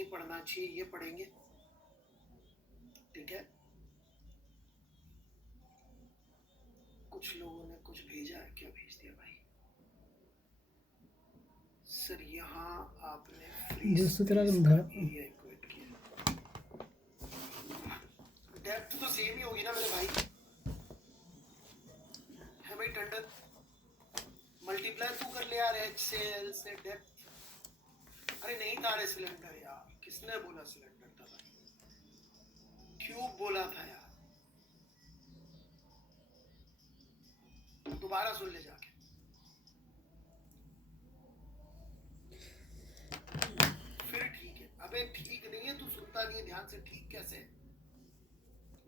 नहीं पढ़ना चाहिए, ये पढ़ेंगे। ठीक है, कुछ लोगों ने कुछ भेजा है, क्या भेज दिया भाई? सर यहाँ आपने जिस तरह का एरिया इक्वेट किया, डेप्थ तो सेम ही होगी ना मेरे भाई, है भाई टंडन? मल्टीप्लाई तू कर ले यार, एच से एल से डेप्थ। अरे नहीं था रे सिलेंडर यार, किसने बोला सिलेंडर था भाई? क्यूब बोला था यार, दोबारा सुन ले जाके। फिर ठीक है, अबे ठीक नहीं है, तू सुनता नहीं है ध्यान से, ठीक कैसे?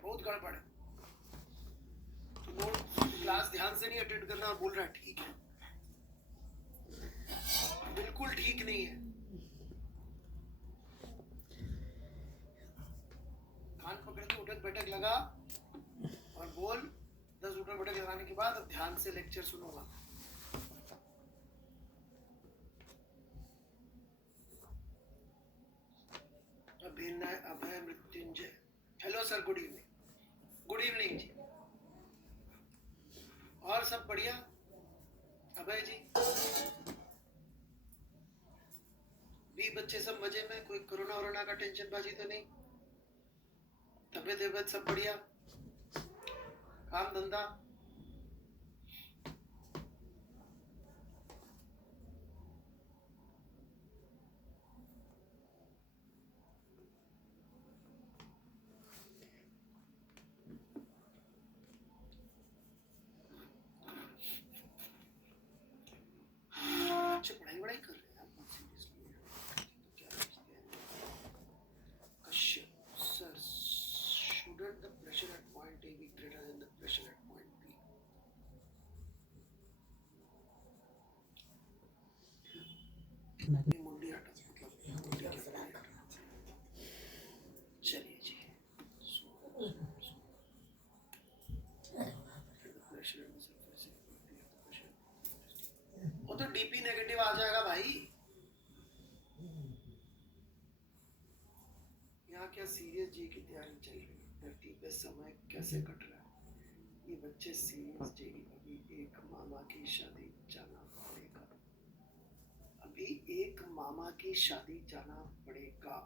बहुत गड़बड़ है, तू नोट क्लास ध्यान से नहीं अटेंड करना और बोल रहा है ठीक है, बिल्कुल ठीक नहीं है। कान पकड़ के उठक बैठक लगा और बोल, 10 उठक बैठक लगाने के बाद अब ध्यान से लेक्चर सुनूंगा। Abhay Mrityunjay, hello sir, good evening. Good evening ji, और सब बढ़िया? अभय जी भी, बच्चे सब मजे में? कोई कोरोना वोरोना का टेंशन बाजी तो नहीं? तबियत सब बढ़िया? काम धंधा? बच्चे पढ़ाई वढ़ाई कर रहे हैं यार, seriously. Kashyap sir, shouldn't the pressure at point A be greater than the pressure at point B? मुंडी हटा, मतलब चलिए जी, वो तो डीपी नेगेटिव आ जाएगा भाई। यहाँ क्या सीरियस जी की तैयारी चल रही है, धरती पे समय कैसे कट रहा है ये बच्चे सीरियस जी। अभी एक मामा की शादी जाना पड़ेगा, अभी एक मामा की शादी जाना पड़ेगा।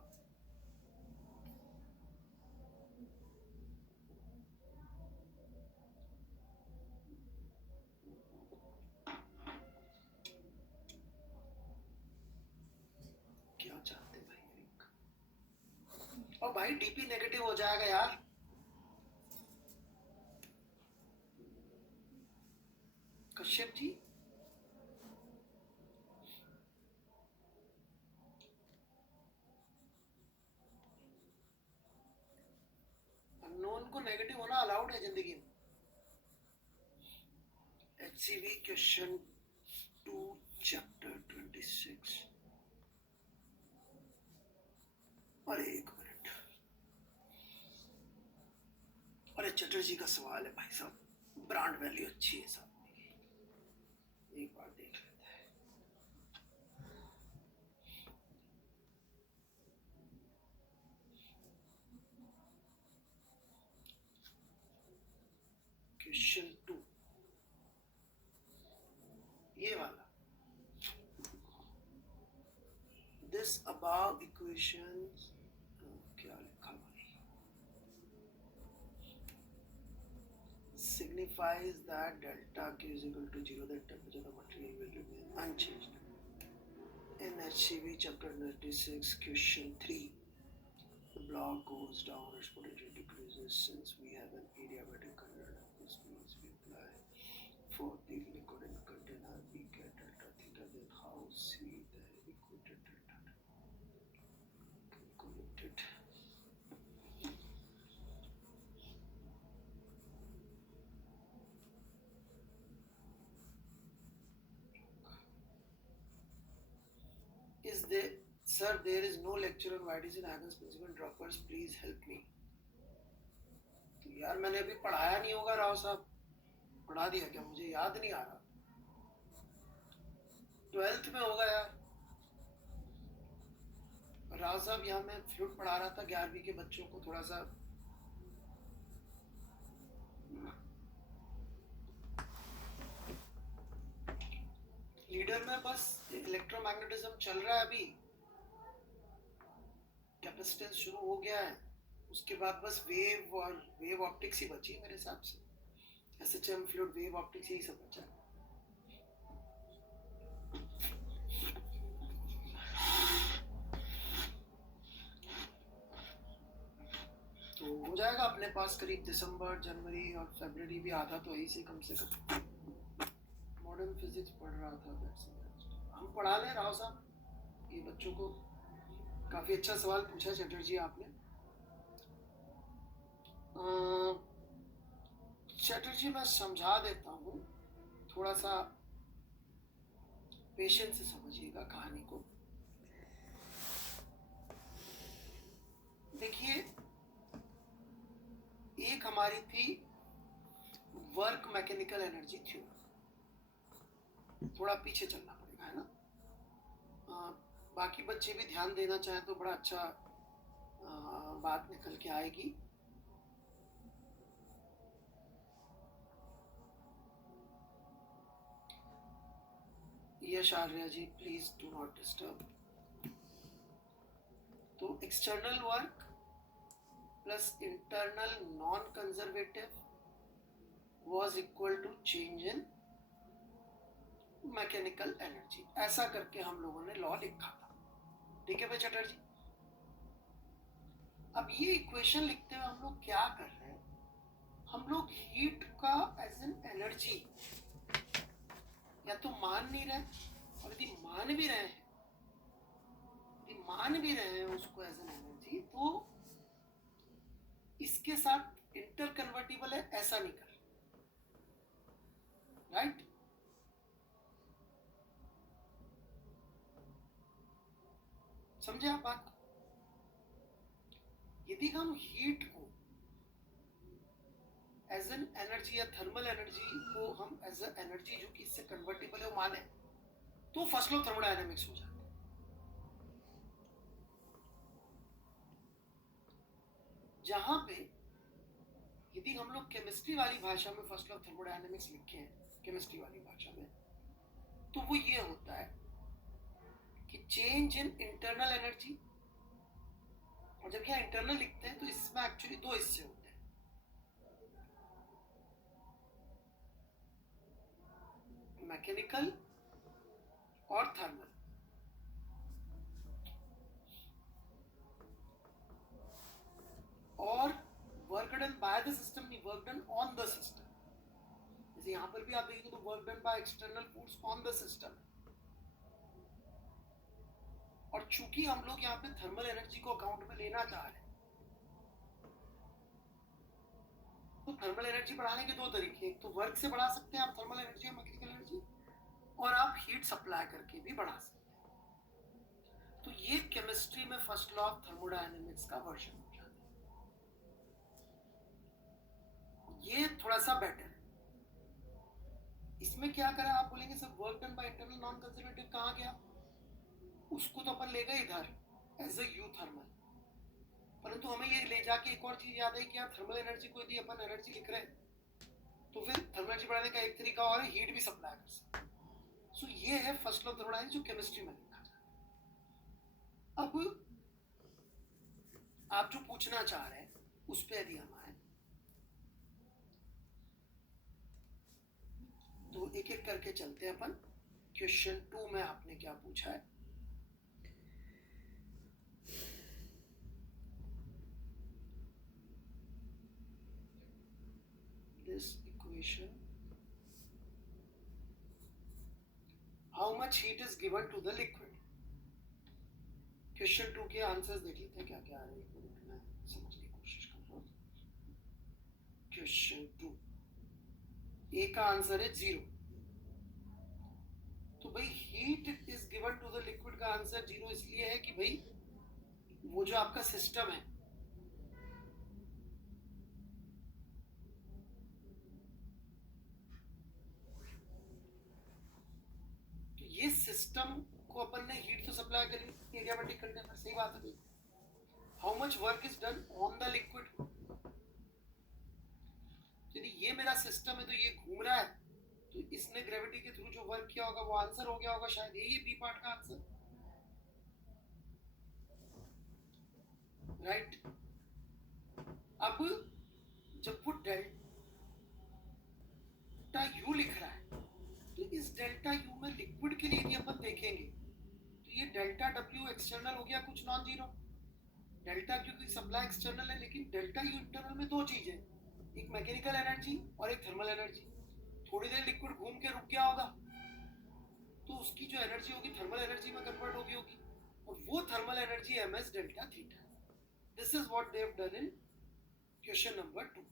क्या चाहते भाई रिंक? और भाई डीपी नेगेटिव हो जाएगा यार। कश्यप जी अननोन को नेगेटिव होना अलाउड है जिंदगी में। HCV question 2 chapter 26। अरे एक मिनट, अरे चटर्जी का सवाल है भाई साहब, ब्रांड वैल्यू अच्छी है साहब, एक बार देख लेते हैं। क्वेश्चन 2 ये वाला, this above equations, क्या लिखा भाई, signifies that delta Q is equal to 0, that temperature of the material will remain unchanged. In HCV chapter 96 question 3, the block goes down, its potential decreases. Since we have an adiabatic container, this means we apply for the liquid in container, we get delta theta, then how see the equated delta calculated. Is there, sir, there is no lecture on why is in Huygens principle droppers, please help me. यार मैंने अभी पढ़ाया नहीं होगा, राव साहब पढ़ा दिया क्या, मुझे याद नहीं आ रहा। 12th में होगा यार, राव साहब, यहाँ मैं फ्लूट पढ़ा रहा था 11वीं के बच्चों को, थोड़ा सा लीडर में बस इलेक्ट्रोमैग्नेटिज्म चल रहा है, अभी कैपेसिटेंस शुरू हो गया है, उसके बाद बस वेव और वेव ऑप्टिक्स ही बची मेरे हिसाब से। एसएचएम, फ्लूइड, वेव ऑप्टिक्स, यही सब बचा। तो हो जाएगा अपने पास करीब दिसंबर, जनवरी और फरवरी भी आधा तो यही से कम से कम। मॉडर्न फिजिक्स पढ़ रहा था, हम पढ़ा लें राव साहब ये बच्चों को। काफी अच्छा सवाल पूछा चटर्जी आपने। चटर्जी मैं समझा देता हूँ, थोड़ा सा पेशेंस से समझिएगा कहानी को। देखिए, एक हमारी थी वर्क मैकेनिकल एनर्जी थ्योरी, थोड़ा पीछे चलना पड़ेगा, है ना। बाकी बच्चे भी ध्यान देना चाहें तो बड़ा अच्छा बात निकल के आएगी। यश Arya ji, please do not disturb. तो external work plus internal non conservative was equal to change in mechanical energy, ऐसा करके हम लोगों ने लॉ लिखा था। ठीक है भाई चटर्जी। अब ये इक्वेशन लिखते हुए हम लोग क्या कर रहे हैं, हम लोग हीट का एज एन एनर्जी या तो मान नहीं रहे, और यदि मान भी रहे हैं उसको एज एन एनर्जी, तो इसके साथ इंटर कन्वर्टिबल है, ऐसा नहीं कर, राइट। समझे आप बात को? यदि हम हीट को एज एन एनर्जी या थर्मल एनर्जी को हम एज ए एनर्जी जो कि इससे कन्वर्टिबल है वो माने, तो फर्स्ट लॉ थर्मोडायनेमिक्स हो जाता है। जहां पे यदि हम लोग केमिस्ट्री वाली भाषा में फर्स्ट लॉ थर्मोडायनेमिक्स लिखे हैं, केमिस्ट्री वाली भाषा में, तो वो ये होता है कि चेंज इन इंटरनल एनर्जी, और जब यहाँ इंटरनल लिखते हैं तो इसमें एक्चुअली दो हिस्से होते हैं, मैकेनिकल और थर्मल। और work done by the system नहीं, work done on the system. जैसे यहाँ पर भी आप देखेंगे तो work done by external force on the system. और चूंकि हम लोग यहाँ पे थर्मल एनर्जी को अकाउंट में लेना चाह रहे हैं, तो थर्मल एनर्जी बढ़ाने के दो तरीके, एक तो वर्क से बढ़ा सकते हैं आप थर्मल एनर्जी, मैकेनिकल एनर्जी, और आप हीट सप्लाई करके भी बढ़ा सकते हैं। तो ये केमिस्ट्री में फर्स्ट लॉ ऑफ थर्मोडायनेमिक्स का वर्जन हो जाता है। ये थोड़ा सा बेटर है। इसमें क्या करा, आप बोलेंगे sir work done by internal non conservative कहाँ गया, उसको तो अपन ले गए इधर एज ए यू थर्मल, परंतु हमें ये ले जाके एक और चीज याद है कि यार थर्मल एनर्जी को यदि अपन एनर्जी लिख रहे हैं तो फिर थर्मल एनर्जी बढ़ाने का एक तरीका और है हीट भी सप्लाई कर सकते हैं। सो ये है फर्स्ट लॉ ऑफ थर्मोडायनेमिक्स जो केमिस्ट्री में लिखा जाता है। अब आप जो पूछना चाह रहे हैं उस पर यदि हम आए तो एक एक करके चलते हैं अपन। क्वेश्चन 2 में आपने क्या पूछा है? This equation, how much heat is given to the liquid? Question 2 के आंसर्स देख लेते हैं क्या क्या आ रहे हैं, मैं समझने की कोशिश कर रहा हूँ। क्वेश्चन 2 ए का आंसर है 0। तो भाई heat is given to the liquid का आंसर 0 इसलिए है कि भाई वो जो आपका सिस्टम है, तो ये सिस्टम को अपन ने हीट तो सप्लाई करी एडियाबैटिक कंटेनर, सही बात है। How much work is done on the liquid. यदि ये मेरा सिस्टम है तो ये घूम रहा है, तो इसने ग्रेविटी के थ्रू जो वर्क किया होगा वो आंसर हो गया होगा शायद, यही बी पार्ट का आंसर, राइट। अब जब वो डेल्टा यू लिख रहा है, तो इस डेल्टा यू में लिक्विड के लिए यदि अपन देखेंगे तो ये डेल्टा डब्ल्यू एक्सटर्नल हो गया कुछ नॉन जीरो, डेल्टा क्योंकि सप्लाई एक्सटर्नल है, लेकिन डेल्टा यू इंटरनल में दो चीजें, एक मैकेनिकल एनर्जी और एक थर्मल एनर्जी। थोड़ी देर लिक्विड घूम के रुक गया होगा तो उसकी जो एनर्जी होगी थर्मल एनर्जी में कन्वर्ट होगी और वो thermal energy ms delta theta. This is what they have done in question number 2।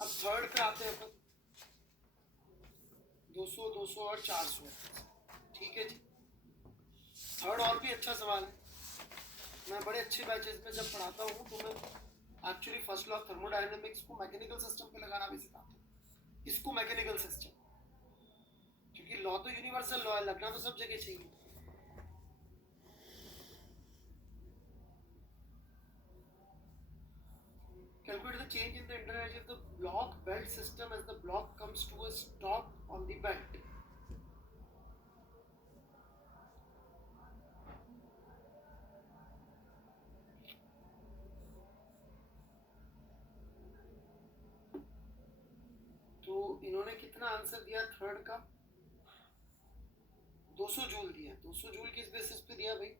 अब थर्ड पे आते हैं अपन, 200 200 और 400, ठीक है जी। थर्ड और भी अच्छा सवाल है। मैं बड़े अच्छे बैचेस में जब पढ़ाता हूँ तो मैं actually first law of thermodynamics को मैकेनिकल सिस्टम पे लगाना भी सिखाता हूँ, इसको मैकेनिकल सिस्टम, क्योंकि लॉ तो यूनिवर्सल लॉ है, लगना तो सब जगह चाहिए। Calculate the change in the internal energy of the block belt system as the block comes to a stop on the belt. तो इन्होंने कितना आंसर दिया थर्ड का, 200 जूल दिया। 200 जूल किस बेसिस पे दिया भाई?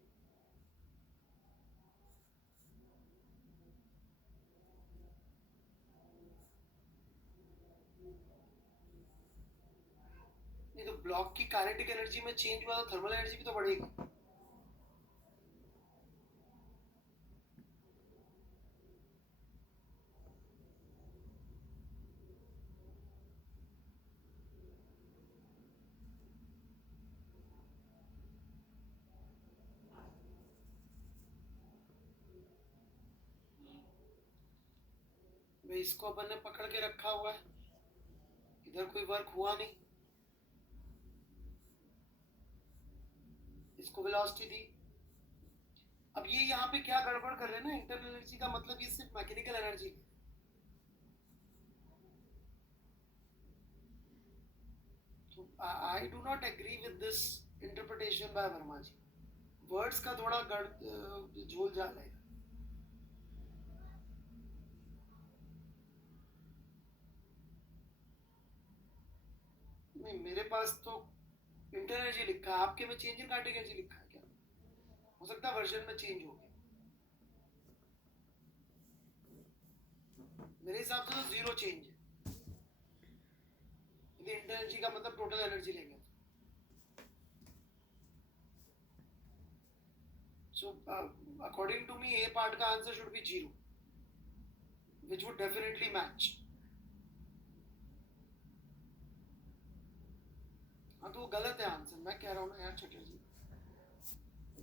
नहीं तो ब्लॉक की काइनेटिक एनर्जी में चेंज हुआ तो थर्मल एनर्जी भी तो बढ़ेगी। भाई इसको अपन ने पकड़ के रखा हुआ है, इधर कोई वर्क हुआ नहीं, इसको वेलोसिटी दी। अब ये यहाँ पे क्या गड़बड़ कर रहे हैं ना, इंटरनल एनर्जी का मतलब ये सिर्फ मैकेनिकल एनर्जी। तो I do not agree with this interpretation by Verma ji. Words का थोड़ा झोल झाल है। नहीं मेरे पास तो इंटर एनर्जी लिखा है, आपके में चेंज इन काइनेटिक एनर्जी लिखा है क्या? हो सकता है वर्जन में चेंज हो गया, मेरे हिसाब से तो जीरो चेंज है। यदि इंटर एनर्जी का मतलब टोटल एनर्जी लेंगे so according to me A part का answer should be 0 which would definitely match। हाँ तो वो गलत है आंसर, मैं कह रहा हूँ ना यार चटर्जी,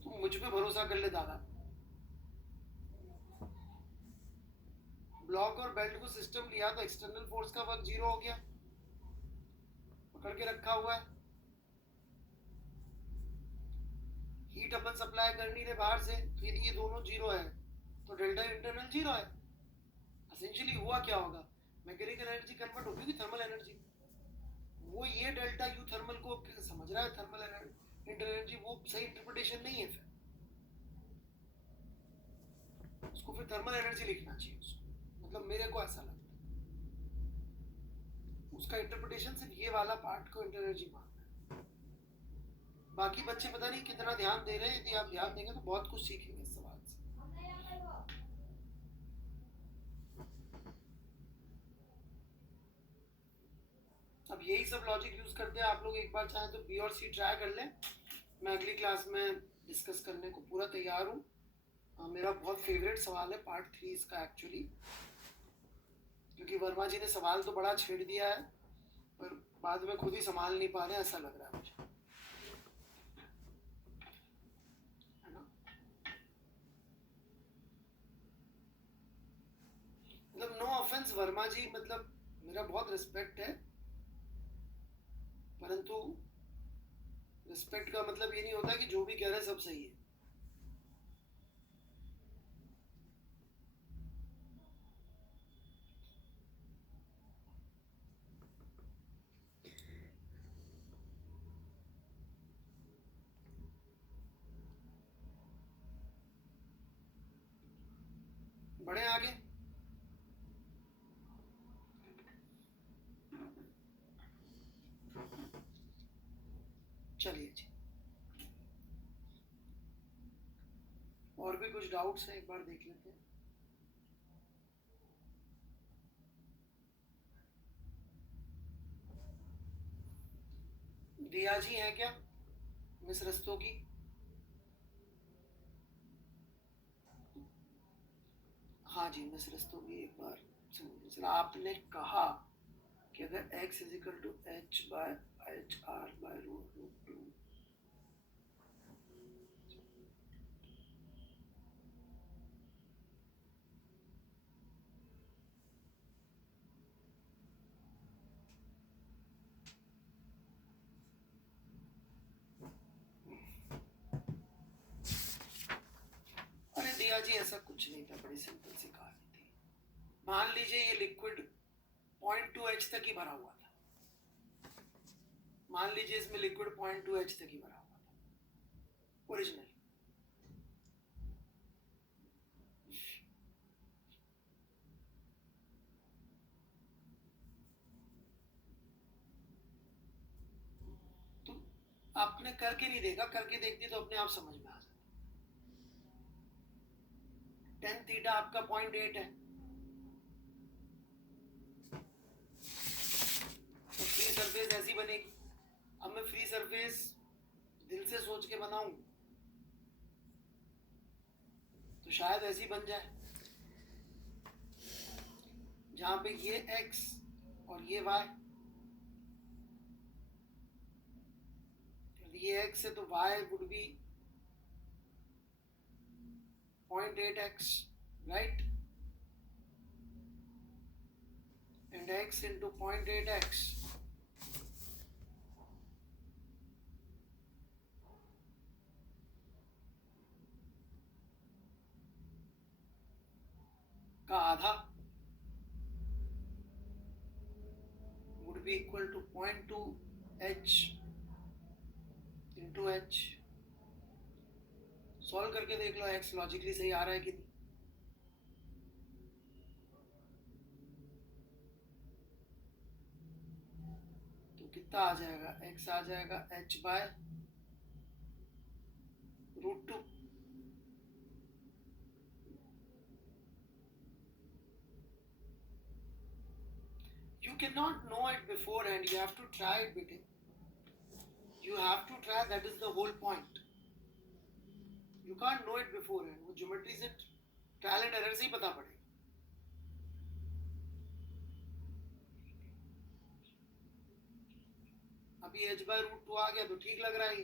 तुम मुझ पे भरोसा कर ले दादा। ब्लॉक और बेल्ट को सिस्टम लिया तो एक्सटर्नल फोर्स का वर्क 0 हो गया, पकड़ के रखा हुआ है। हीट अपन सप्लाई कर नहीं रहे बाहर से, तो यदि ये दोनों 0 है तो डेल्टा इंटरनल 0 है। एसेंशियली हुआ क्या होगा, मैकेनिकल एनर्जी कन्वर्ट होगी थर्मल एनर्जी। वो ये डेल्टा यू थर्मल को समझ रहा है थर्मल इंटर एनर्जी, वो सही इंटरप्रिटेशन नहीं है। फिर उसको फिर थर्मल एनर्जी लिखना चाहिए उसको, मतलब मेरे को ऐसा लगता है उसका इंटरप्रिटेशन सिर्फ ये वाला पार्ट को इंटर एनर्जी मानना है। बाकी बच्चे पता नहीं कितना ध्यान दे रहे हैं, यदि आप ध्यान देंगे तो बहुत कुछ सीखेंगे इस सवाल से। अब यही सब लॉजिक यूज करते हैं आप लोग, एक बार चाहे तो बी और सी ट्राई कर लें। मैं अगली क्लास में डिस्कस करने को पूरा तैयार हूँ। मेरा बहुत फेवरेट सवाल है पार्ट 3 इसका एक्चुअली, क्योंकि वर्मा जी ने सवाल तो बड़ा छेड़ दिया है पर बाद में खुद ही संभाल नहीं पा रहे, ऐसा लग रहा है मुझे, है ना। ऑफेंस वर्मा जी, मतलब मेरा बहुत रिस्पेक्ट है, परंतु रिस्पेक्ट का मतलब ये नहीं होता कि जो भी कह रहे हैं सब सही है। बढ़े आगे। चलिए जी, और भी कुछ डाउट्स हैं, एक बार देख लेते हैं। दिया जी हैं क्या मिस रस्तोगी? हाँ जी मिस रस्तोगी, एक बार सुनिए। आपने कहा कि अगर x is equal to h by h r by root two, अरे दिया जी ऐसा कुछ नहीं था, बड़ी सिंपल सी कहानी थी। मान लीजिए ये लिक्विड 0.2 H तक ही भरा हुआ था। मान लीजिए इसमें लिक्विड 0.2 H तक ही भरा हुआ था ओरिजिनल। तो आपने करके नहीं देखा, करके देखती तो अपने आप समझ में आ जाता। टेन थीटा आपका 0.8 है, तो फ्री सरफेस ऐसी बनेगी। अब मैं फ्री सरफेस दिल से सोच के बनाऊं तो शायद ऐसी बन जाए, जहां पे ये x और ये y, ये x है तो y would be 0.8x, right? And x into 0.8x का आधा would be equal to 0.2h into h। Solve करके देख लो x लॉजिकली सही आ रहा है कि नहीं। तो कितना आ जाएगा, x आ जाएगा h by root two. You cannot know it beforehand, you have to try it, bete. You have to try, that is the whole point. You can't know it beforehand, वो ज्योमेट्री से trial and error से ही पता पड़ेगा। अभी h by root to आ गया तो ठीक लग रहा है।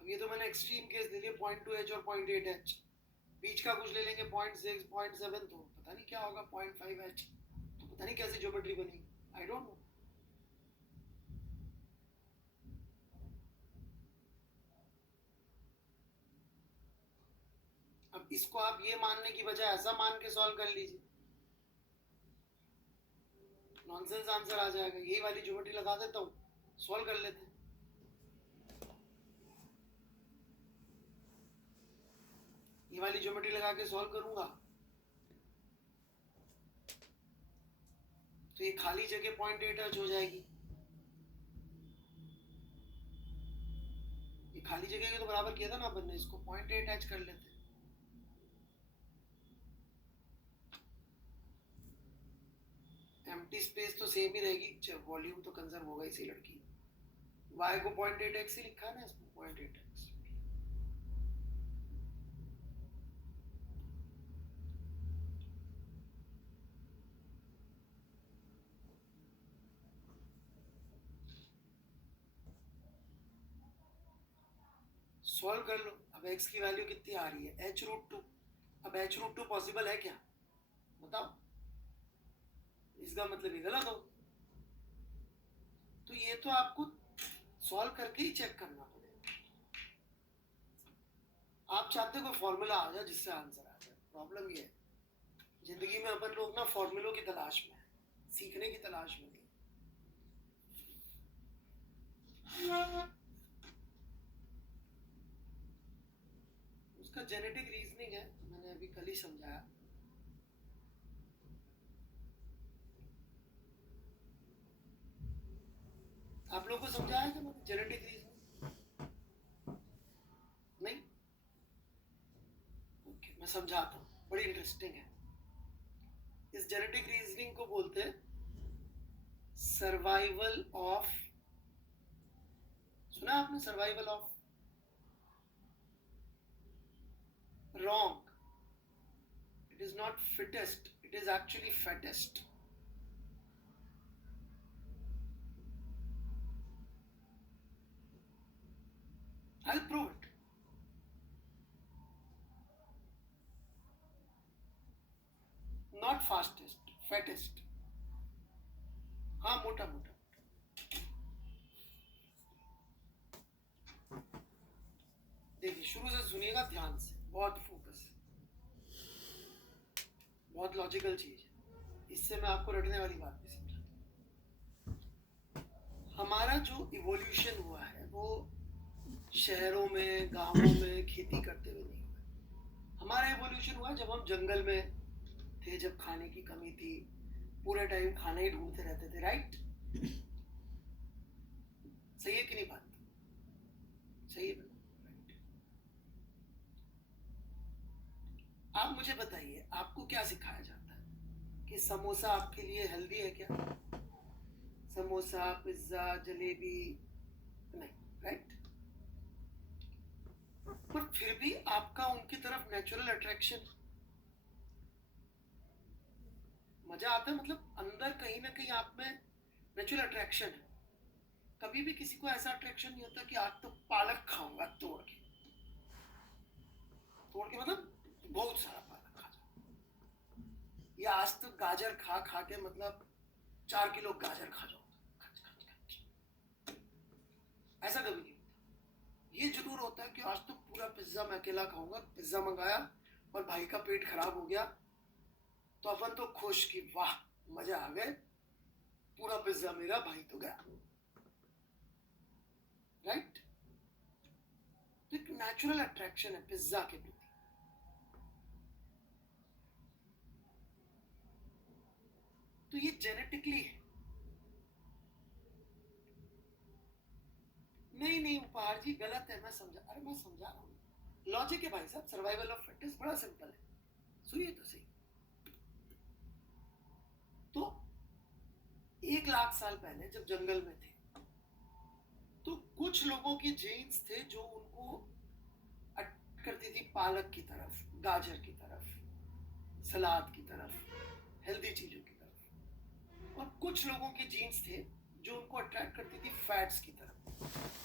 अब ये तो मैंने एक्सट्रीम केस ले लिया 0.2h और 0.8h, बीच का कुछ ले लेंगे 0.6 0.7, तो पता नहीं क्या होगा 0.5h, तो पता नहीं कैसे ज्योमेट्री बनेगी, आई डोंट नो। अब इसको आप ये मानने की बजाय ऐसा मान के सॉल्व कर लीजिए, नॉनसेंस आंसर आ जाएगा। यही वाली ज्योमेट्री लगा देता हूँ, सॉल्व कर लेते हैं। ये वाली ज्योमेट्री लगा के सॉल्व करूंगा तो ये खाली जगह 0.8h हो जाएगी। ये खाली जगह के तो बराबर किया था ना अपन ने, इसको 0.8h कर लेते हैं। एम्प्टी स्पेस तो सेम ही रहेगी, वॉल्यूम तो कंजर्व होगा इसी लड़की। y को 0.8x ही लिखा है ना इसमें, 0.8x। सॉल्व कर लो। अब x की वैल्यू कितनी आ रही है, h रूट टू। अब H√2 पॉसिबल है क्या, बताओ, इसका मतलब ये गलत हो। तो ये तो आपको सॉल्व करके ही चेक करना पड़ेगा। आप चाहते कोई फॉर्मूला आ जाए जिससे आंसर आ जाए, प्रॉब्लम ये है जिंदगी में अपन लोग ना फॉर्मूलों की तलाश में है, सीखने की तलाश में नहीं। उसका जेनेटिक रीजनिंग है, मैंने अभी कल ही समझाया। आप लोगों को समझाया कि मैंने जेनेटिक रीजनिंग नहीं? ओके, मैं समझाता हूँ, बड़ी इंटरेस्टिंग है। इस जेनेटिक रीजनिंग को बोलते हैं सर्वाइवल ऑफ, सुना आपने survival of? Wrong. It is not fittest, it is actually fattest. I'll prove it. Not fastest, fattest. हाँ, मोटा मोटा। देखिए शुरू से सुनिएगा ध्यान से, बहुत फोकस, बहुत लॉजिकल चीज है, इससे मैं आपको रटने वाली बात नहीं समझा। हमारा जो इवोल्यूशन हुआ है वो शहरों में, गांवों में खेती करते हुए नहीं हुआ। हमारा इवोल्यूशन हुआ जब हम जंगल में थे, जब खाने की कमी थी, पूरे टाइम खाना ही ढूंढते रहते थे, राइट? सही है कि नहीं बात? सही है। आप मुझे बताइए, आपको क्या सिखाया जाता है कि समोसा आपके लिए हेल्दी है क्या? समोसा, पिज्जा, जलेबी नहीं, राइट? पर फिर भी आपका उनकी तरफ नेचुरल अट्रैक्शन, मजा आता है, मतलब अंदर कहीं ना कहीं आप में नेचुरल अट्रैक्शन है। कभी भी किसी को ऐसा अट्रैक्शन नहीं होता कि आज तो पालक खाऊंगा तोड़ के, तोड़ के मतलब बहुत सारा पालक खा जाओ, या आज तो गाजर खा खा के मतलब 4 किलो गाजर खा जाओ, ऐसा कभी नहीं होता। ये जरूर होता है कि आज तो पूरा पिज्जा मैं अकेला खाऊंगा, पिज्जा मंगाया और भाई का पेट खराब हो गया तो अपन तो खुश कि वाह मजा आ गए, पूरा पिज्जा मेरा, भाई तो गया, राइट? तो एक नेचुरल अट्रैक्शन है पिज्जा के प्रति। तो ये जेनेटिकली है। नहीं नहीं उपहार जी, गलत है, मैं समझा, अरे मैं समझा रहा हूँ, लॉजिक है भाई साहब, सर्वाइवल ऑफ फिटेस्ट बड़ा सिंपल है, सुनिए तो सही। तो 1 लाख साल पहले जब जंगल में थे तो कुछ लोगों के जीन्स थे जो उनको अट्रैक्ट करती थी पालक की तरफ, गाजर की तरफ, सलाद की तरफ, हेल्दी चीजों की तरफ, और कुछ लोगों के जीन्स थे जो उनको अट्रैक्ट करती थी फैट्स की तरफ,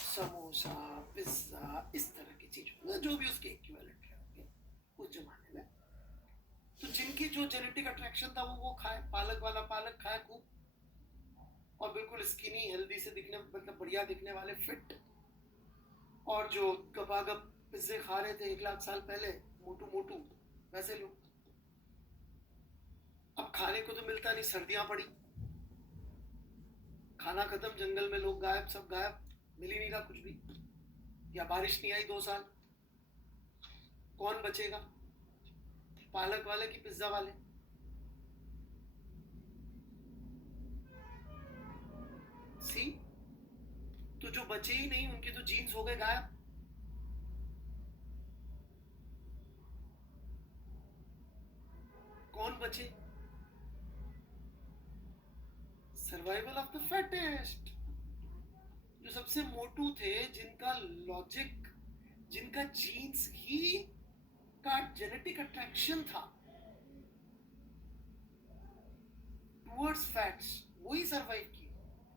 समोसा, पिज्जा, इस तरह की चीजों, जो भी उसके इक्विवेलेंट है उस जमाने में। तो जिनकी जो जेनेटिक अट्रैक्शन था वो खाए, पालक वाला पालक खाए खूब, और बिल्कुल स्किनी हेल्दी से दिखने, मतलब बढ़िया दिखने वाले फिट, और जो गपागप पिज्जे खा रहे थे 1 लाख साल पहले, मोटू मोटू, वैसे लोग। अब खाने को तो मिलता नहीं, सर्दियां पड़ी, खाना खत्म, जंगल में लोग गायब, सब गायब, मिल ही नहीं रहा कुछ भी, या बारिश नहीं आई 2 साल, कौन बचेगा? पालक वाले कि पिज्जा वाले? सी, तो जो बचे ही नहीं उनके तो जीन्स हो गए गायब। कौन बचे? Survival of the fattest. जो सबसे मोटू थे, जिनका लॉजिक, जिनका जीन्स ही का जेनेटिक अट्रैक्शन था टुवर्ड्स फैट्स, वही सरवाइव किए।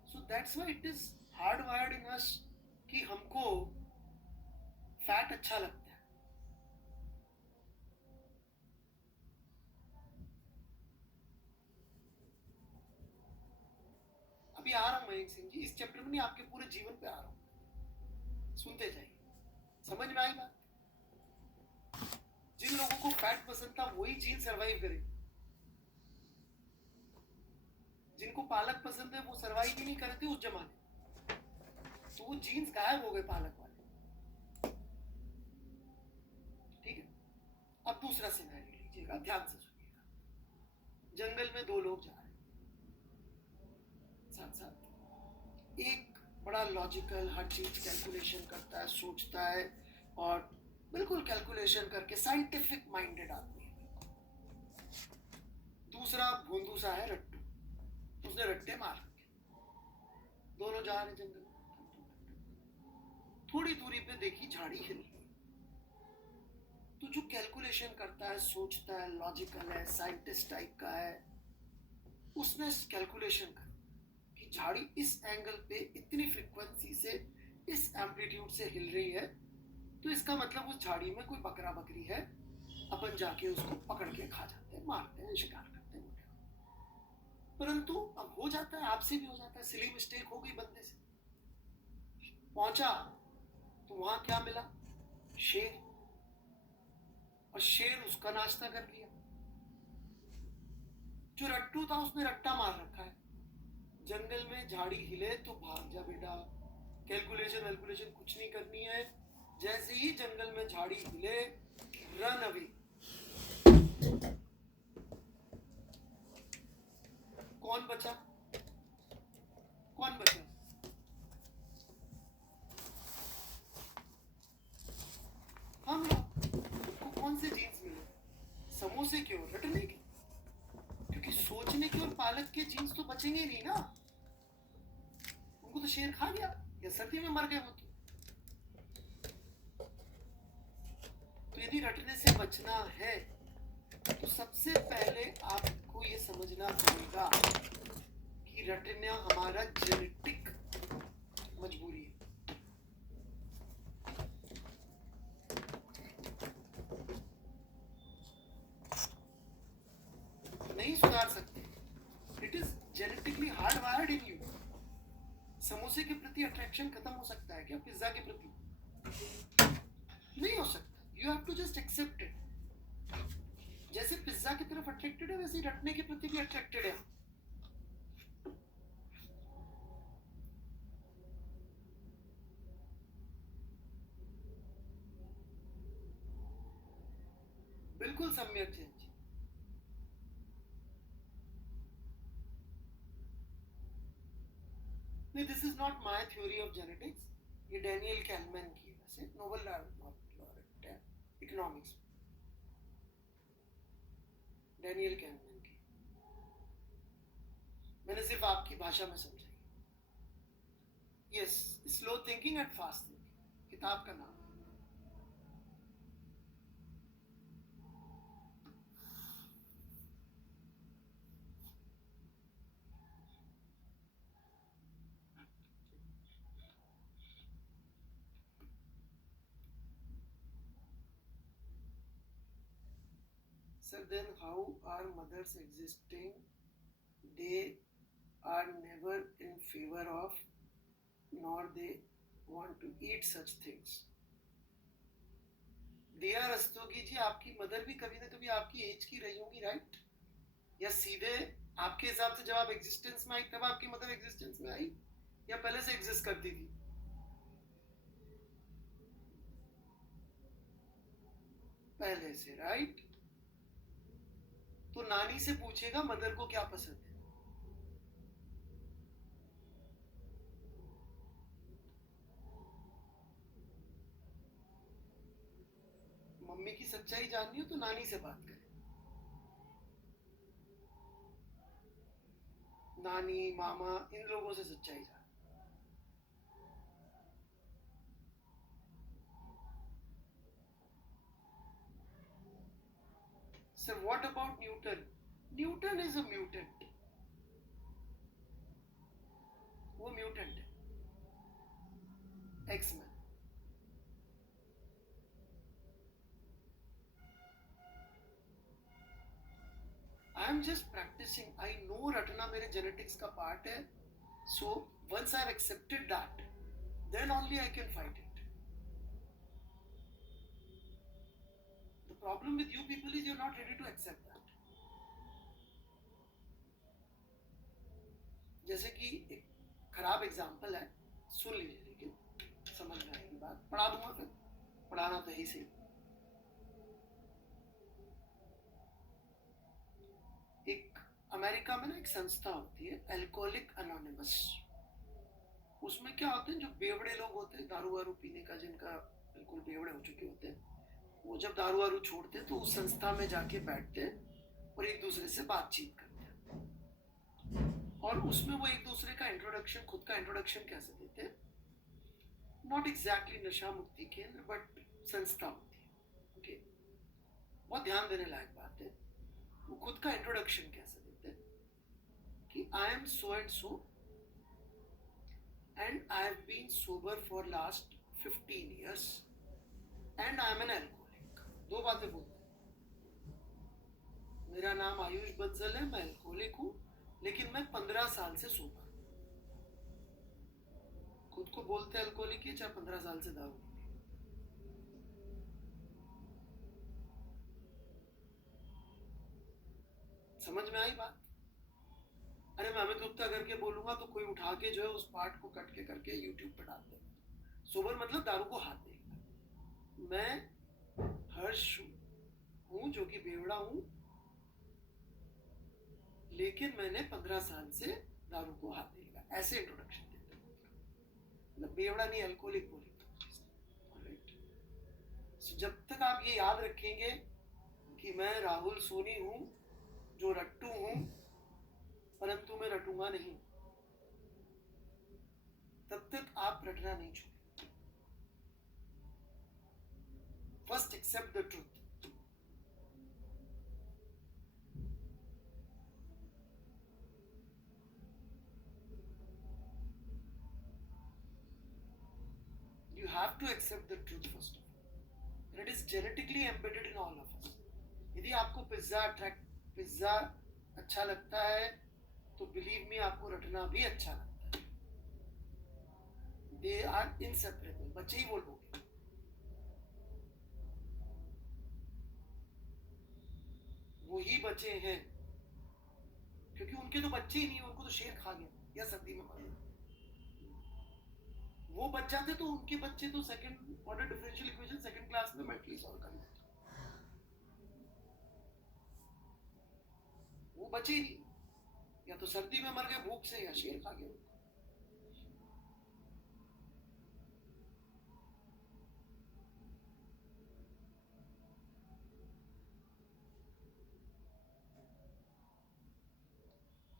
So that's why it is hard wired in us कि हमको फैट अच्छा लगता है। आ रहा हूं मयंक सिंह जी, इस चैप्टर में नहीं, आपके पूरे जीवन पे आ रहा हूं, सुनते जाइए। समझ में आई बात? जिन लोगों को फैट पसंद था वही जीन सरवाइव करे, जिनको पालक पसंद है वो सरवाइव ही नहीं करते उस जमाने, तो वो जीन्स गायब हो गए पालक वाले। ठीक है, अब दूसरा सिनेरियो लीजिएगा, ध्यान से सुनिएगा। जंगल में दो लोग जा रहे हैं साथ साथ, एक बड़ा लॉजिकल, हर चीज कैलकुलेशन करता है, सोचता है, और बिल्कुल कैलकुलेशन करके साइंटिफिक माइंडेड आदमी है। दूसरा भोंदू सा है, रट्टू, उसने रट्टे मार रखे। दोनों जा रहे जंगल में, थोड़ी दूरी पे देखी झाड़ी हिल रही। तो जो कैलकुलेशन करता है, सोचता है, लॉजिकल है, साइंटिस्ट टाइप का है, उसने कैलकुलेशन कर कि झाड़ी इस एंगल पे इतनी फ्रीक्वेंसी से इस एम्पलीट्यूड से हिल रही है, तो इसका मतलब उस झाड़ी में कोई बकरा बकरी है, अपन जाके उसको पकड़ के खा जाते हैं, मारते हैं, शिकार करते हैं। परंतु अब हो जाता है, आपसे भी हो जाता है, सिली मिस्टेक हो गई बंदे से। पहुंचा तो वहां क्या मिला? शेर, और शेर उसका नाश्ता कर लिया। जो रट्टू था उसने रट्टा मार रखा है, जंगल में झाड़ी हिले तो भाग जा बेटा, कैलकुलेशन वैलकुलेशन कुछ नहीं करनी है, जैसे ही जंगल में झाड़ी हिले, रन अवे। कौन बचा? कौन बचा? हम लोग। उनको कौन से जीन्स मिले? समोसे के और रटने के, क्योंकि सोचने के और पालक के जीन्स तो बचेंगे नहीं ना, उनको तो शेर खा गया या सर्दी में मर गए वो तो यदि रटने से बचना है तो सबसे पहले आपको ये समझना पड़ेगा कि रटना हमारा जेनेटिक मजबूरी है। नहीं सुधार सकते, it is genetically hard wired in you. समोसे के प्रति अट्रैक्शन खत्म हो सकता है क्या पिज्जा के प्रति? नहीं हो सकता। You have to just accept it. जैसे पिज्जा की तरफ अट्रैक्टेड है, वैसे ही रटने के प्रति भी अट्रैक्टेड है। बिल्कुल सम्यक चेंज। नहीं, this is not my theory of genetics, ये डैनियल कैलमैन की है, वैसे नोबेल लॉरेट है इकोनॉमिक्स, डैनियल कैलमैन की। मैंने सिर्फ आपकी भाषा में समझाई। Yes, slow thinking and fast thinking, किताब का नाम। Sir, then how are mothers existing? They are never in favor of, nor they want to eat such things. दिया रस्तोगी जी, आपकी मदर भी कभी ना कभी आपकी एज की रही होंगी, राइट? या सीधे आपके हिसाब से जब आप एग्जिस्टेंस में आई तब आपकी मदर एग्जिस्टेंस में आई, या पहले से एग्जिस्ट करती थी? पहले से, राइट? तो नानी से पूछेगा मदर को क्या पसंद है। मम्मी की सच्चाई जाननी हो तो नानी से बात करें, नानी, मामा, इन लोगों से सच्चाई जान। Sir, what about Newton? Newton is a mutant. वो म्यूटेंट है, X man. I am just practicing, I know रटना मेरे जेनेटिक्स का पार्ट है, So once I've accepted that, then only I can fight it. The problem with you people is you're not ready to accept that. जैसे कि एक खराब example है, सुन लीजिए, लेकिन समझ में आएगी बात, पढ़ा दूंगा फिर, पढ़ाना तो ही सही। एक अमेरिका में ना एक संस्था होती है अल्कोहलिक अनोनिमस। उसमें क्या होते हैं, जो बेवड़े लोग होते हैं दारू वारू पीने का, जिनका बिल्कुल बेवड़े हो चुके होते हैं, वो जब दारू वारू छोड़ते हैं तो उस संस्था में जाके बैठते हैं और एक दूसरे से बातचीत करते हैं। और उसमें वो एक दूसरे का इंट्रोडक्शन, खुद का इंट्रोडक्शन कैसे देते हैं, नॉट एग्जैक्टली नशा मुक्ति केंद्र, बट संस्था होती है। ओके, बहुत ध्यान देने लायक बात है। वो खुद का इंट्रोडक्शन कैसे देते हैं कि I am so and so and I have been sober for last 15 years and I am an alcoholic। दो बातें बोलते हैं, मेरा नाम आयुष बंसल है, मैं अल्कोहलिक हूँ, लेकिन मैं 15 साल से सोबर। खुद को बोलते अल्कोहलिक है, चाहे 15 साल से दारू। समझ में आई बात? अरे मैं अमित गुप्ता करके बोलूंगा तो कोई उठा के जो है उस पार्ट को कट के करके यूट्यूब पर डाल देगा। सोबर मतलब दारू को हाथ देगा। मैं हर्ष हूं जो कि बेवड़ा हूं, लेकिन मैंने 15 साल से दारू को हाथ देगा, ऐसे इंट्रोडक्शन देते हैं। मतलब बेवड़ा नहीं, अल्कोहलिक बोलेंगे। So, जब तक आप ये याद रखेंगे कि मैं राहुल सोनी हूं जो रट्टू हूं, परंतु मैं रटूंगा नहीं, तब तक आप रटना नहीं छोड़ेंगे। First accept the truth. You have to accept the truth first of all. And it is genetically embedded in all of us. यदि आपको पिज्जा अच्छा लगता है तो बिलीव मी आपको रटना भी अच्छा लगता है। They are inseparable. बच्चे ही बोलोगे, वही बचे हैं, क्योंकि उनके तो बच्चे ही नहीं, उनको तो शेर खा गया या सर्दी में मर गया। वो बच जाते तो उनके बच्चे तो second order differential equation second class में मेंटली सॉल्व कर लेते। वो बचे ही नहीं, या तो सर्दी में मर गए भूख से, या शेर खा गया।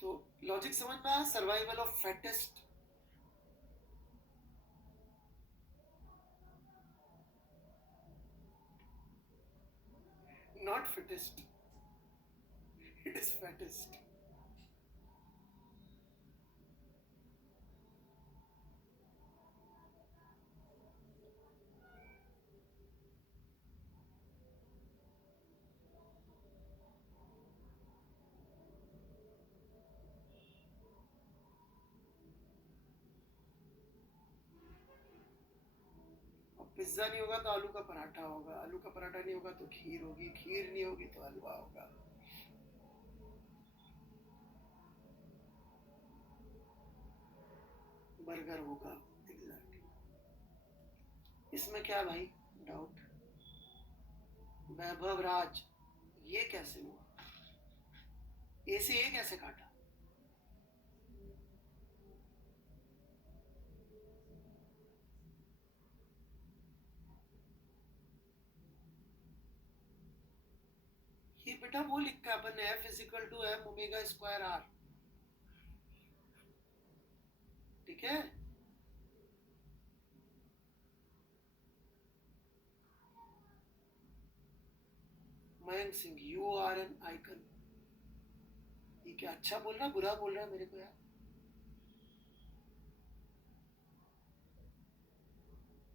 तो लॉजिक समझ में आया? Survival of fattest. Not fittest, it is fattest. Pizza नहीं होगा तो आलू का पराठा होगा, आलू का पराठा नहीं होगा तो खीर होगी, खीर नहीं होगी तो हलवा होगा। बर्गर होगा। एग्जैक्टली। इसमें क्या भाई डाउट? वैभव राज, ये कैसे हुआ? ए से ए कैसे काटा? ये बेटा वो लिखा है अपन ने, F is equal to m omega square r. ठीक है, Mayank Singh, you are an icon. ये क्या अच्छा बोल रहा बुरा बोल रहा मेरे को यार?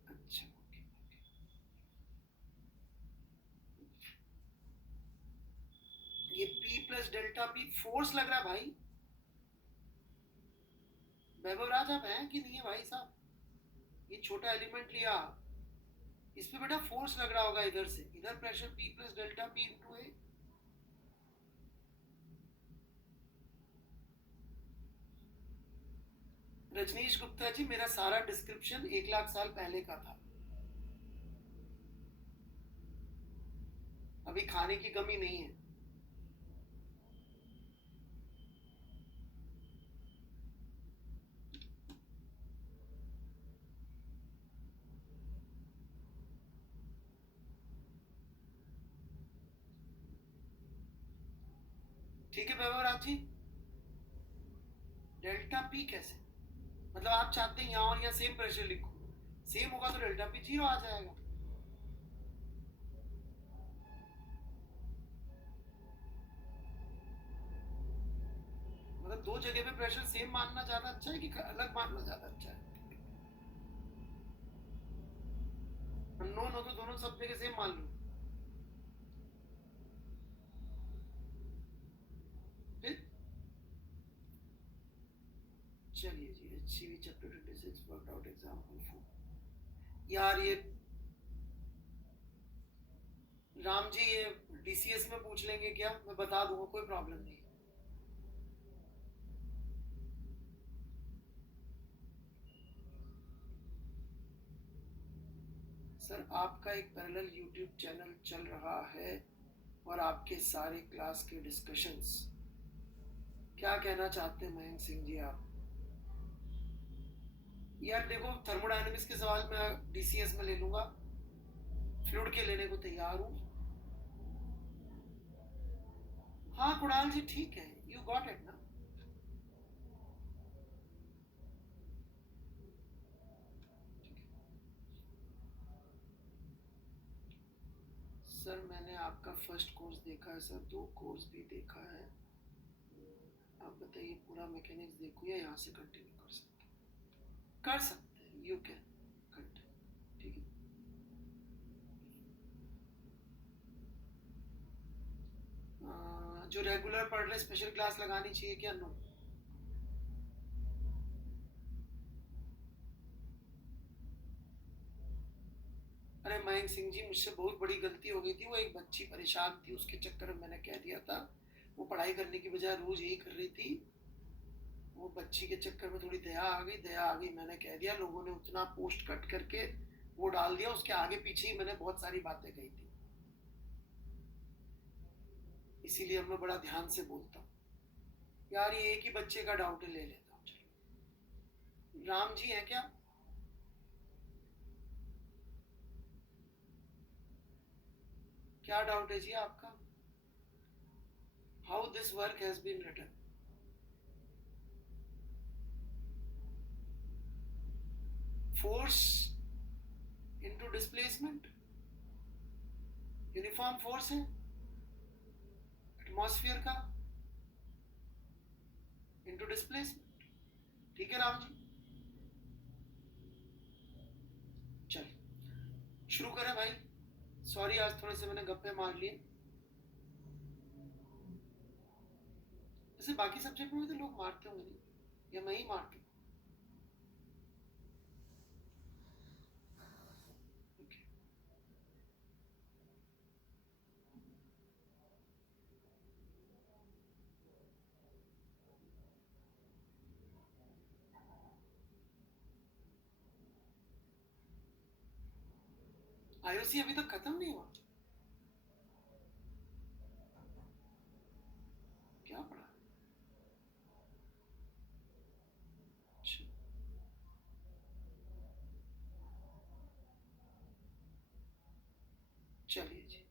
अच्छा, ओके ओके। ये P plus delta P force लग रहा है भाई। वैभव राज आप हैं कि नहीं है भाई साहब? ये छोटा एलिमेंट लिया, इस पे बेटा फोर्स लग रहा होगा इधर से, इधर pressure P plus delta P into A. Rajneesh Gupta ji, मेरा सारा डिस्क्रिप्शन 1 लाख साल पहले का था, अभी खाने की कमी नहीं है। ठीक है वैभव राज जी, डेल्टा P कैसे, मतलब आप चाहते हैं यहाँ और यहाँ सेम प्रेशर लिखो, सेम होगा तो डेल्टा P 0 आ जाएगा। मतलब दो जगह पे प्रेशर सेम मानना ज्यादा अच्छा है कि अलग मानना ज्यादा अच्छा है? अननोन हो तो दोनों सब जगह सेम मान लो। फिर चलिए जी, HCV chapter 26 worked out example 4। यार ये राम जी, ये DCS में पूछ लेंगे क्या? मैं बता दूंगा, कोई प्रॉब्लम नहीं। सर आपका एक पैरेलल YouTube चैनल चल रहा है और आपके सारे क्लास के डिस्कशंस, क्या कहना चाहते हैं मयंक सिंह जी आप? यार देखो, थर्मोडायनेमिक्स के सवाल मैं DCS में ले लूंगा, फ्लूइड के लेने को तैयार हूँ। हाँ कुणाल जी ठीक है, यू गॉट इट ना। सर मैंने आपका फर्स्ट कोर्स देखा है सर, 2 कोर्स भी देखा है। आप बताइए पूरा मैकेनिक्स देखूँ या यहाँ से कंटिन्यू कर सकते हैं? कर सकते हैं, यू कैन कंटिन्यू, ठीक है। जो रेगुलर पढ़ रहे स्पेशल क्लास लगानी चाहिए क्या? नो। अरे मयंक सिंह जी, मुझसे बहुत बड़ी गलती हो गई थी, वो एक बच्ची परेशान थी, उसके चक्कर में मैंने कह दिया था। वो पढ़ाई करने की बजाय रोज यही कर रही थी, वो बच्ची के चक्कर में थोड़ी दया आ गई, दया आ गई, मैंने कह दिया, लोगों ने उतना पोस्ट कट करके वो डाल दिया, उसके आगे पीछे ही मैंने बहुत सारी बातें कही थी, इसीलिए अब मैं बड़ा ध्यान से बोलता हूँ। यार ये एक ही बच्चे का डाउट है, ले लेता हूँ। चलो राम जी हैं क्या? क्या डाउट है जी आपका? How this work has been written? Force into displacement, uniform force है एटमॉस्फेयर का इनटू डिस्प्लेसमेंट। ठीक है राम जी, चल शुरू करें भाई। सॉरी आज थोड़े से मैंने गप्पे मार लिए। वैसे बाकी सब्जेक्ट में भी तो लोग मारते होंगे नहीं, या मैं ही मारती हूँ? Okay. IOC अभी तक खत्म नहीं हुआ? क्या पढ़ा? अच्छा, चलिए जी।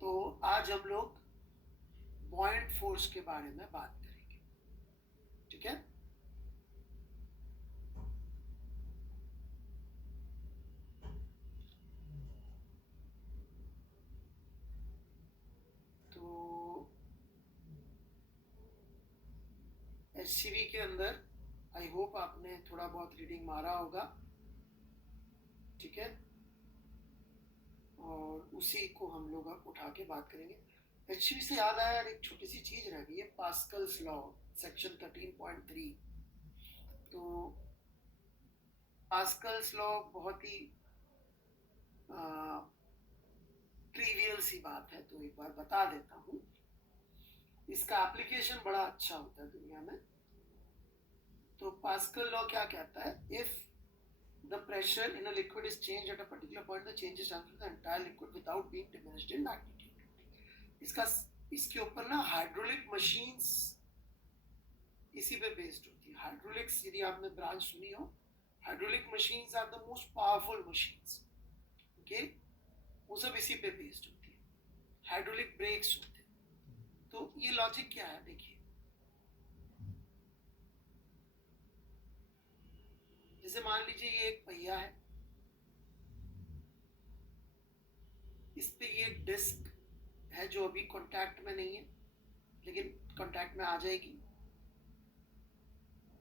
तो आज हम लोग बॉयंट फोर्स के बारे में बात करेंगे, ठीक है? तो HCV के अंदर आई होप आपने थोड़ा बहुत रीडिंग मारा होगा, ठीक है? और उसी को हम लोग अब उठा के बात करेंगे। एचवी से याद आया, एक छोटी सी चीज रह गई है, पास्कल्स लॉ सेक्शन 13.3। तो पास्कल्स लॉ बहुत ही ट्रिवियल सी बात है, तो एक बार बता देता हूँ। इसका एप्लीकेशन बड़ा अच्छा होता है दुनिया में। तो पास्कल लॉ क्या कहता है, if the pressure in a liquid is changed at a particular point, the change is transferred to the entire liquid without being diminished in magnitude। इसके ऊपर ना हाइड्रोलिक मशीन्स इसी पे बेस्ड होती है। हाइड्रोलिक्स, यदि आपने ब्रांच सुनी हो, hydraulic machines are the most powerful machines, okay, वो सब इसी पे बेस्ड होती है। हाइड्रोलिक ब्रेक्स होते हैं। तो ये लॉजिक क्या है, देखिए, जैसे मान लीजिए ये एक पहिया है, इस पे ये डिस्क है जो अभी कांटेक्ट में नहीं है, लेकिन कांटेक्ट में आ जाएगी,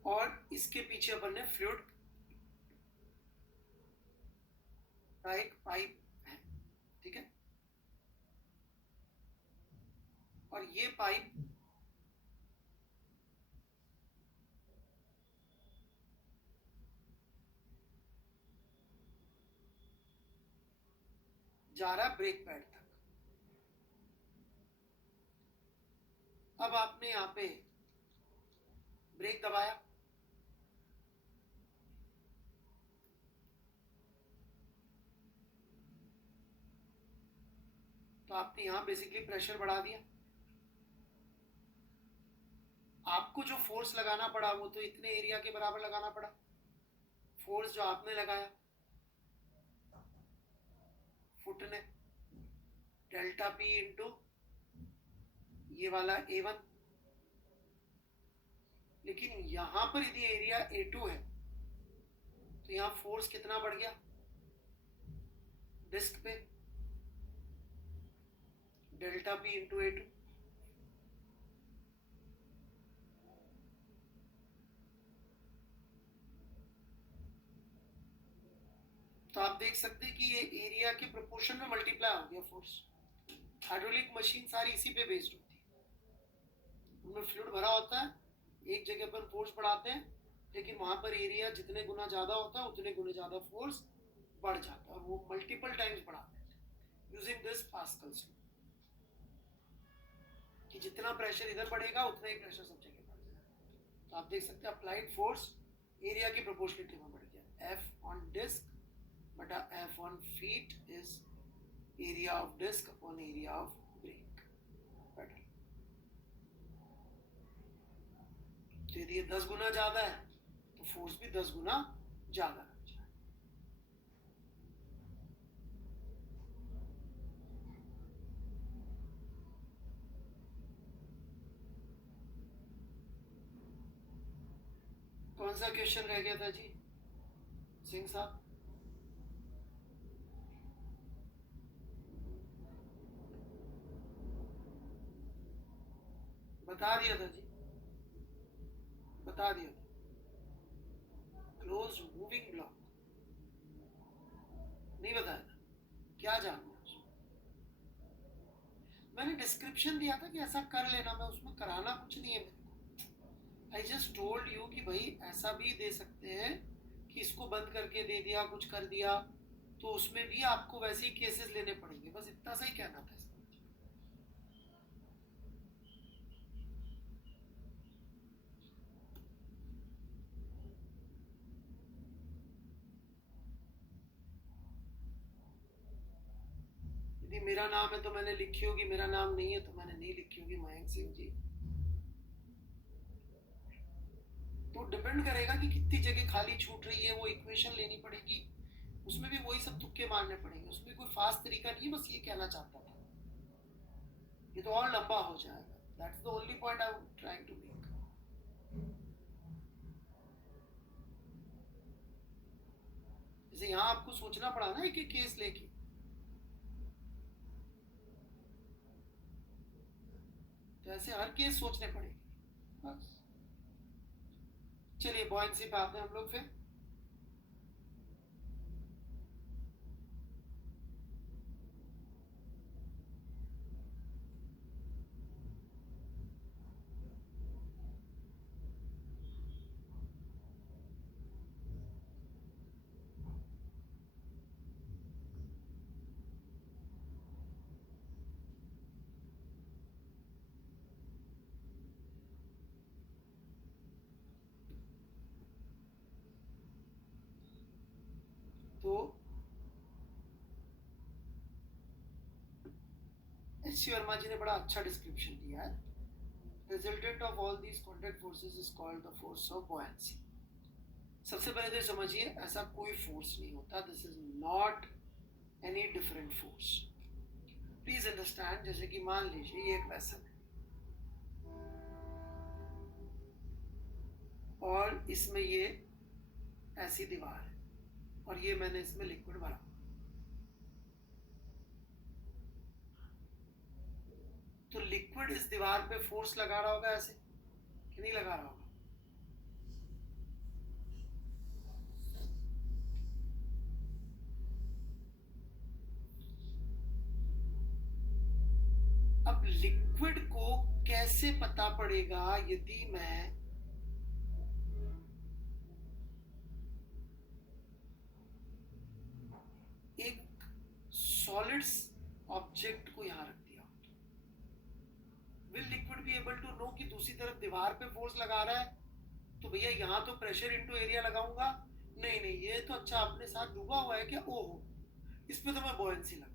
और इसके पीछे अपन ने फ्लूइड का एक पाइप है, ठीक है, और ये पाइप जा रहा है ब्रेक पैड तक। अब आपने यहाँ पे ब्रेक दबाया, तो आपने यहाँ बेसिकली प्रेशर बढ़ा दिया। आपको जो फोर्स लगाना पड़ा वो तो इतने एरिया के बराबर लगाना पड़ा। फोर्स जो आपने लगाया फुट ने, डेल्टा पी इंटू ये वाला A1। लेकिन यहां पर यदि एरिया A2 है तो यहां फोर्स कितना बढ़ गया डिस्क पे, डेल्टा पी इंटू A2। तो आप देख सकते हैं कि ये एरिया के प्रोपोर्शन में मल्टीप्लाई हो गया फोर्स। हाइड्रोलिक मशीन सारी इसी पे बेस्ड होती है। उनमें फ्लूइड भरा होता है, एक जगह पर फोर्स बढ़ाते हैं, लेकिन वहां पर एरिया जितने गुना ज्यादा होता है उतने गुना ज्यादा फोर्स बढ़ जाता है, और वो मल्टीपल टाइम्स बढ़ाते हैं यूजिंग दिस पास्कल्स लॉ, कि जितना प्रेशर इधर बढ़ेगा उतना ही प्रेशर सब जगह बढ़ जाएगा। तो आप देख सकते हैं अप्लाइड फोर्स एरिया की प्रोपोर्शनलिटी में बढ़ गया। F ऑन डिस्क बटा F on feet is area of disc upon area of brake pedal. तो यदि ये 10 गुना ज्यादा है तो फोर्स भी 10 गुना ज्यादा लग जाए। कौन सा क्वेश्चन रह गया था जी सिंह साहब? बता दिया था जी, बता दिया था। क्लोज मूविंग ब्लॉक नहीं बताया था, क्या जानना उसमें? मैंने डिस्क्रिप्शन दिया था कि ऐसा कर लेना, मैं उसमें कराना कुछ नहीं है मेरे को। आई जस्ट टोल्ड यू कि भाई ऐसा भी दे सकते हैं कि इसको बंद करके दे दिया, कुछ कर दिया, तो उसमें भी आपको वैसे ही केसेस लेने पड़ेंगे। बस इतना सा ही कहना था। यदि मेरा नाम है तो मैंने लिखी होगी, मेरा नाम नहीं है तो मैंने नहीं लिखी होगी, मयंक सिंह जी। तो डिपेंड करेगा कि कितनी जगह खाली छूट रही है, वो इक्वेशन लेनी पड़ेगी, उसमें भी वही सब तुक्के मारने पड़ेंगे। उसमें कोई फास्ट तरीका नहीं है, बस ये कहना चाहता था। ये तो और लंबा हो जाएगा। That's the only point I am trying to make. जैसे यहाँ आपको सोचना पड़ा ना एक एक केस लेके, तो ऐसे हर केस सोचने पड़ेंगे। बस चलिए बॉयंसी पे आते हैं हम लोग फिर। एच सी वर्मा जी ने बड़ा अच्छा डिस्क्रिप्शन दिया है. Resultant of all these contact forces is called the force of buoyancy. सबसे पहले तो समझिए ऐसा कोई फोर्स नहीं होता. This is not any different force. Please understand. जैसे कि मान लीजिए ये एक वेसल है और इसमें ये ऐसी दीवार है और ये मैंने इसमें लिक्विड भरा. तो लिक्विड इस दीवार पे फोर्स लगा रहा होगा ऐसे कि नहीं लगा रहा होगा? अब लिक्विड को कैसे पता पड़ेगा यदि मैं एक सॉलिड ऑब्जेक्ट को यहां रख दिया? Will liquid be able to know कि दूसरी तरफ दीवार पे फोर्स लगा रहा है? तो भैया यहां तो प्रेशर इनटू एरिया लगाऊंगा. नहीं नहीं, ये तो अच्छा अपने साथ डूबा हुआ है क्या? ओहो, इस पे तो मैं बॉयंसी लगाऊं.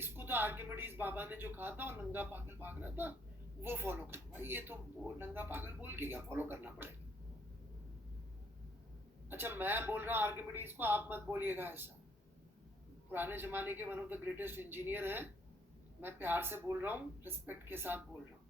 इसको तो आर्किमिडीज बाबा ने जो कहा था वो नंगा पागल भाग रहा था वो फॉलो करो. भाई ये तो वो नंगा पागल बोल के क्या फॉलो करना पड़ेगा? अच्छा मैं बोल रहा हूँ आर्किमिडीज को, आप मत बोलिएगा ऐसा. पुराने जमाने के one of the greatest engineer हैं. मैं प्यार से बोल रहा हूँ, रिस्पेक्ट के साथ बोल रहा हूँ.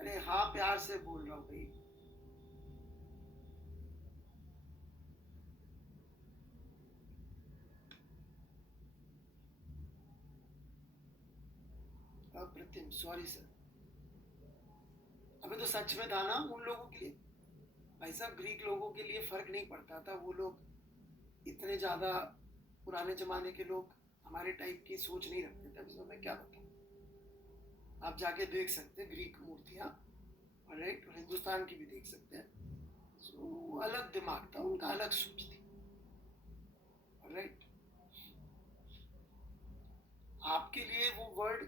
अरे हाँ, प्यार से बोल रहा हूँ भाई. अप्रतिम, सॉरी सर. अबे तो सच में था ना उन लोगों के लिए. भाई साहब ग्रीक लोगों के लिए फर्क नहीं पड़ता था. वो लोग इतने ज्यादा पुराने जमाने के लोग हमारे टाइप की सोच नहीं रखते थे. तो मैं क्या बताऊं, आप जाके देख सकते हैं ग्रीक मूर्तियां. राइट, और हिंदुस्तान की भी देख सकते हैं. तो अलग दिमाग था उनका, अलग सोच थी. राइट, आपके लिए वो वर्ड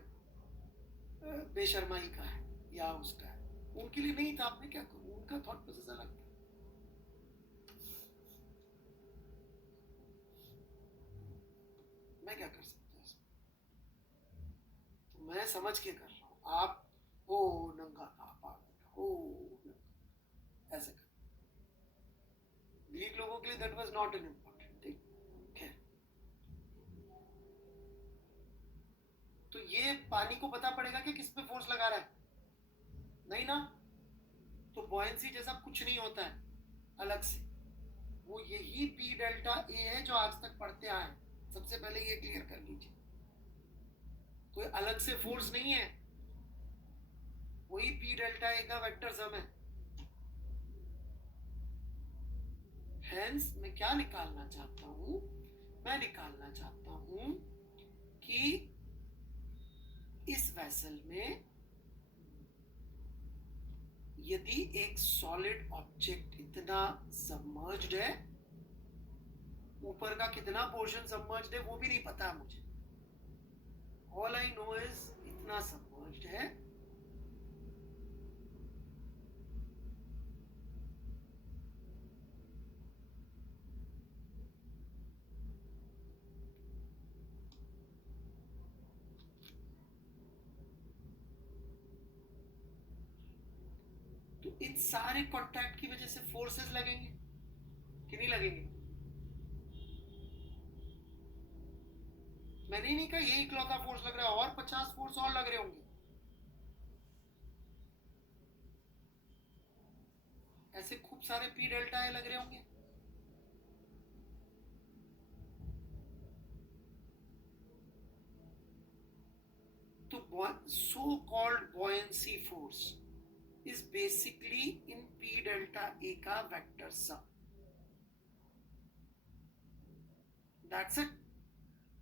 बेशर्माई का है या उसका है, उनके लिए नहीं था. आपने क्या करूं, उनका थॉट प्रोसेस अलग था. मैं क्या कर सकता हूँ? तो मैं समझ के कर रहा हूँ. आप ओ नंगा था पागल, ओ नंगा ऐसे कर. ग्रीक लोगों के लिए that was not an important thing. खैर, तो ये पानी को पता पड़ेगा कि किस पे फोर्स लगा रहा है? नहीं ना. तो बॉयंसी जैसा कुछ नहीं होता है अलग से. वो यही पी डेल्टा ए है जो आज तक पढ़ते आए. सबसे पहले ये क्लियर कर लीजिए, कोई अलग से फोर्स नहीं है. वही पी डेल्टा ए का वेक्टर सम है. हेंस मैं क्या निकालना चाहता हूं? मैं निकालना चाहता हूं कि इस वेसल में यदि एक सॉलिड ऑब्जेक्ट इतना सबमर्ज्ड है, ऊपर का कितना पोर्शन सबमर्ज्ड है वो भी नहीं पता मुझे. ऑल आई नो इज इतना सबमर्ज्ड है. तो इन सारे कॉन्टैक्ट की वजह से फोर्सेस लगेंगे कि नहीं लगेंगे? मैंने ही नहीं कहा यही इकलौता फोर्स लग रहा है, और 50 फोर्स और लग रहे होंगे. ऐसे खूब सारे पी डेल्टा ए लग रहे होंगे. तो so called buoyancy force is basically in P delta A का वेक्टर सम. That's it.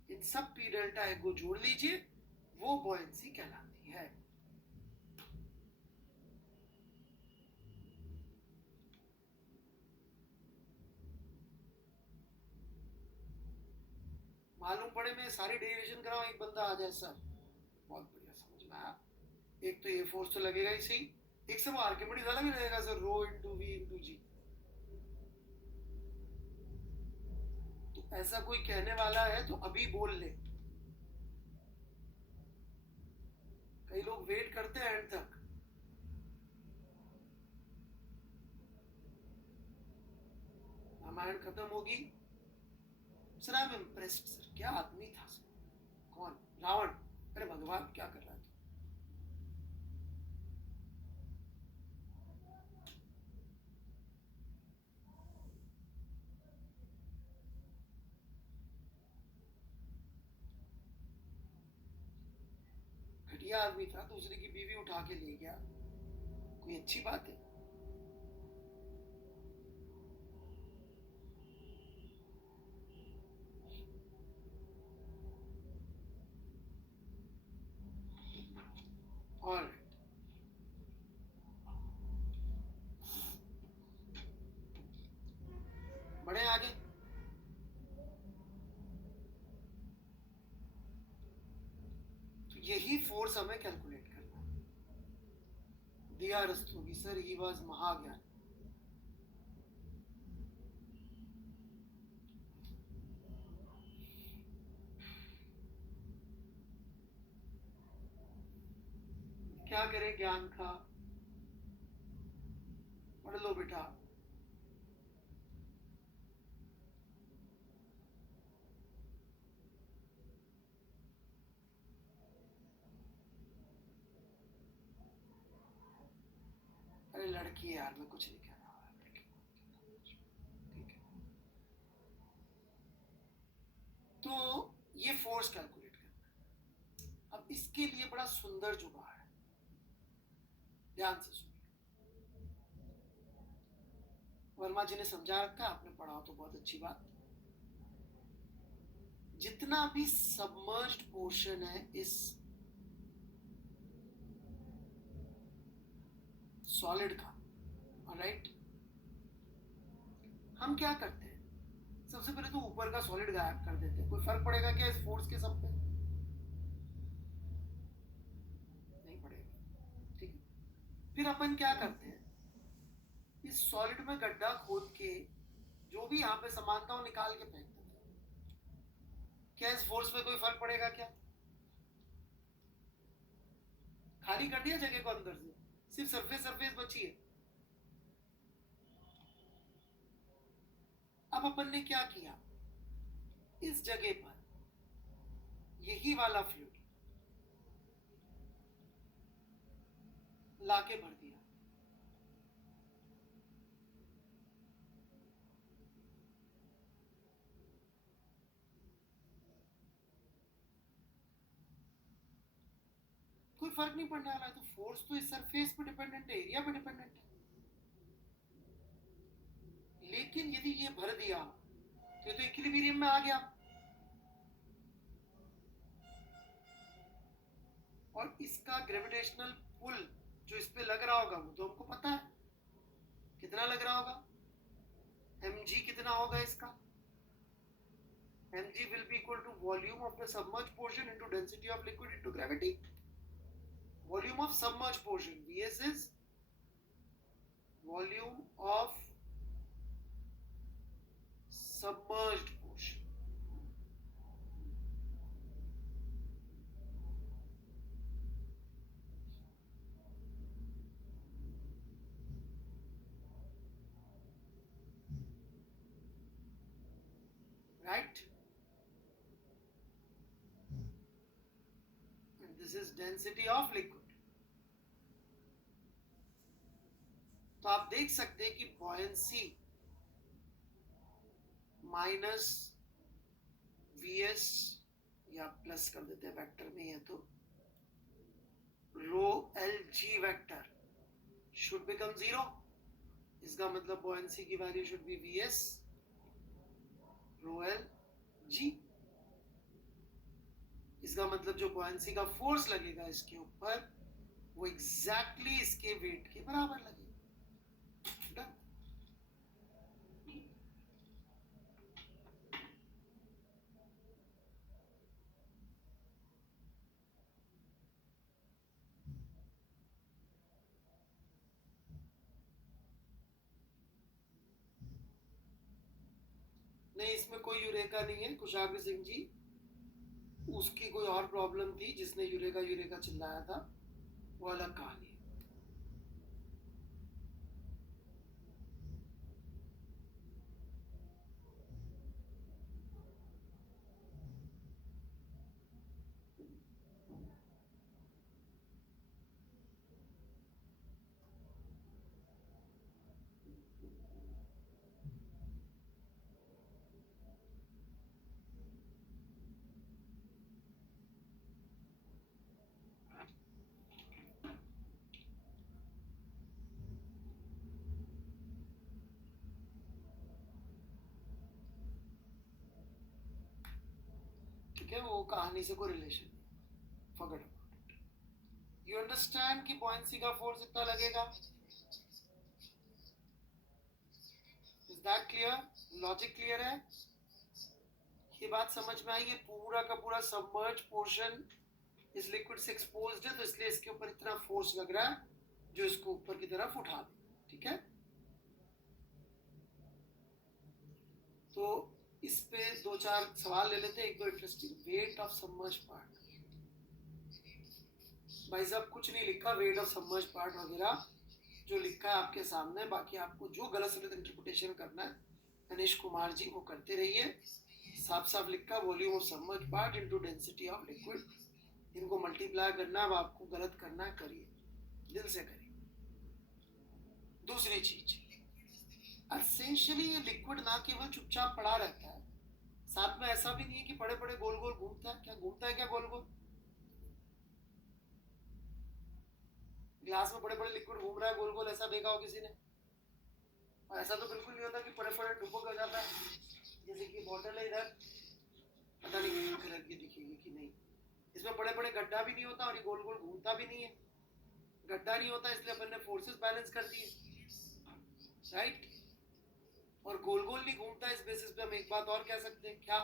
इन सब P delta A को जोड़ लीजिए, वो buoyancy कहलाती है. मालूम पड़े मैं सारी डेरिवेशन कराऊं, एक बंदा आ जाए सर बहुत बढ़िया समझ में आया, एक तो ये फोर्स तो लगेगा ही सही, एक से वो आर्किमिडीज वाला भी लगेगा sir, rho into V into g. तो ऐसा कोई कहने वाला है तो अभी बोल ले, कई लोग वेट करते हैं एंड तक। रामायण खत्म होगी sir, I am impressed sir, क्या आदमी था सर। कौन? रावण? अरे भगवान क्या कर रहा था। घटिया आदमी था, दूसरे की बीवी उठा के ले गया, कोई अच्छी बात है? और बढ़े आगे। तो यही फोर्स हमें कैलकुलेट करना है। दिया रस्तोगी सर, ही वॉज महाज्ञान। क्या करें ज्ञान का, पढ़ लो बेटा। अरे लड़की है यार, मैं कुछ नहीं कह रहा, ठीक है। तो ये फोर्स कैलकुलेट करना है। अब इसके लिए बड़ा सुंदर जुगाड़ है, ध्यान से सुनिए। वर्मा जी ने समझा रखा, आपने पढ़ा तो बहुत अच्छी बात। जितना भी सबमर्ज्ड पोर्शन है इस सॉलिड का, ऑलराइट, हम क्या करते हैं, सबसे पहले तो ऊपर का सॉलिड गायब कर देते हैं। कोई फर्क पड़ेगा क्या इस फोर्स के सब पे? नहीं पड़ेगा, ठीक है। फिर अपन क्या करते हैं, इस सॉलिड में गड्ढा खोद के जो भी यहाँ पे सामान था वो निकाल के फेंक देते हैं। क्या इस फोर्स में कोई फर्क पड़ेगा क्या? खाली कर दिया जगह को अंदर से, सिर्फ सरफेस सरफेस बची है। अब अपन ने क्या किया, इस जगह पर यही वाला फ्लूइड लाके भर दिया। कोई फर्क नहीं पड़ने वाला है। तो फोर्स तो इस सरफेस पे डिपेंडेंट है, एरिया पे डिपेंडेंट है। लेकिन यदि ये भर दिया तो ये तो इक्विलिब्रियम में आ गया, और इसका ग्रेविटेशनल पुल जो इस पे लग रहा होगा वो तो हमको पता है कितना लग रहा होगा। mg कितना होगा इसका? mg will be equal to volume of the submerged portion into density of liquid into gravity. Volume of submerged portion, vs is volume of submerged portion. Right? And this is density of liquid. तो आप देख सकते हैं कि buoyancy minus vs, या plus कर देते हैं, वेक्टर में है तो rho L G vector should become 0। इसका मतलब buoyancy की value should be vs rho L G. इसका मतलब जो buoyancy का फोर्स लगेगा इसके ऊपर वो एग्जैक्टली इसके वेट के बराबर लगेगा। नहीं, इसमें कोई यूरेका नहीं है कुशाग्र सिंह जी, उसकी कोई और प्रॉब्लम थी जिसने यूरेका यूरेका चिल्लाया था, वो अलग कहानी है। ठीक है, वो कहानी से कोई रिलेशन नहीं, forget about it. You understand कि बॉयंसी का फोर्स इतना लगेगा? Is that clear? Logic clear है? ये बात समझ में आई? ये पूरा का पूरा सबमर्ज पोर्शन इस लिक्विड से एक्सपोज्ड है, तो इसलिए इसके ऊपर इतना फोर्स लग रहा है जो इसको ऊपर की तरफ उठा दे। ठीक है, तो इस पे दो चार सवाल ले लेते हैं, एक दो interesting. Weight of submerge part, भाई साहब कुछ नहीं लिखा वेट ऑफ सबमर्ज पार्ट वगैरह, जो लिखा है आपके सामने। बाकी आपको जो गलत सलत इंटरप्रिटेशन करना है गणेश कुमार जी वो करते रहिए। साफ साफ लिखा volume of submerge part into density of liquid, इनको मल्टीप्लाई करना है। अब आपको गलत करना है, करिए, दिल से करिए। दूसरी चीज, एसेंशियली ये लिक्विड ना केवल चुपचाप पड़ा रहता है, साथ में ऐसा भी नहीं है कि पड़े पड़े गोल गोल घूमता है। क्या घूमता है? क्या गोल गोल ग्लास में पड़े पड़े लिक्विड घूम रहा है गोल गोल, ऐसा देखा हो किसी ने? और ऐसा तो बिल्कुल नहीं होता कि पड़े पड़े डुबो हो जाता है। जैसे कि बॉटल है इधर, पता नहीं ग्रीन कलर की दिखेगी कि नहीं, इसमें बड़े बड़े गड्ढा भी नहीं होता और ये गोल गोल घूमता भी नहीं है। गड्ढा नहीं होता इसलिए अपन ने फोर्सेस बैलेंस कर दिए, राइट? और गोल गोल नहीं घूमता, इस बेसिस पे हम एक बात और कह सकते हैं, क्या?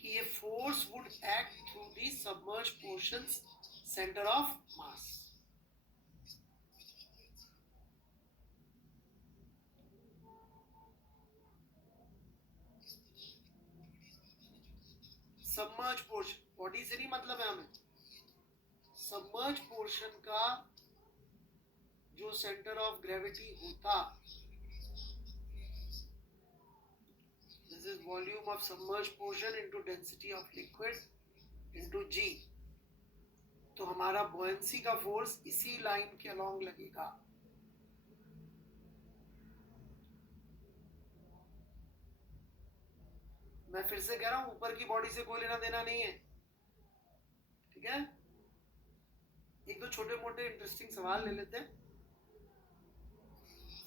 कि ये force would act through the submerge portions centre of mass. Submerge portion, body से नहीं मतलब है हमें, सबमर्ज पोर्शन का जो सेंटर ऑफ ग्रेविटी होता, this is volume of submerge portion into density of liquid into g. तो हमारा बॉयंसी का फोर्स इसी लाइन के अलोंग लगेगा। मैं फिर से कह रहा हूं, ऊपर की बॉडी से कोई लेना देना नहीं है, ठीक है? एक दो छोटे मोटे इंटरेस्टिंग सवाल ले लेते हैं,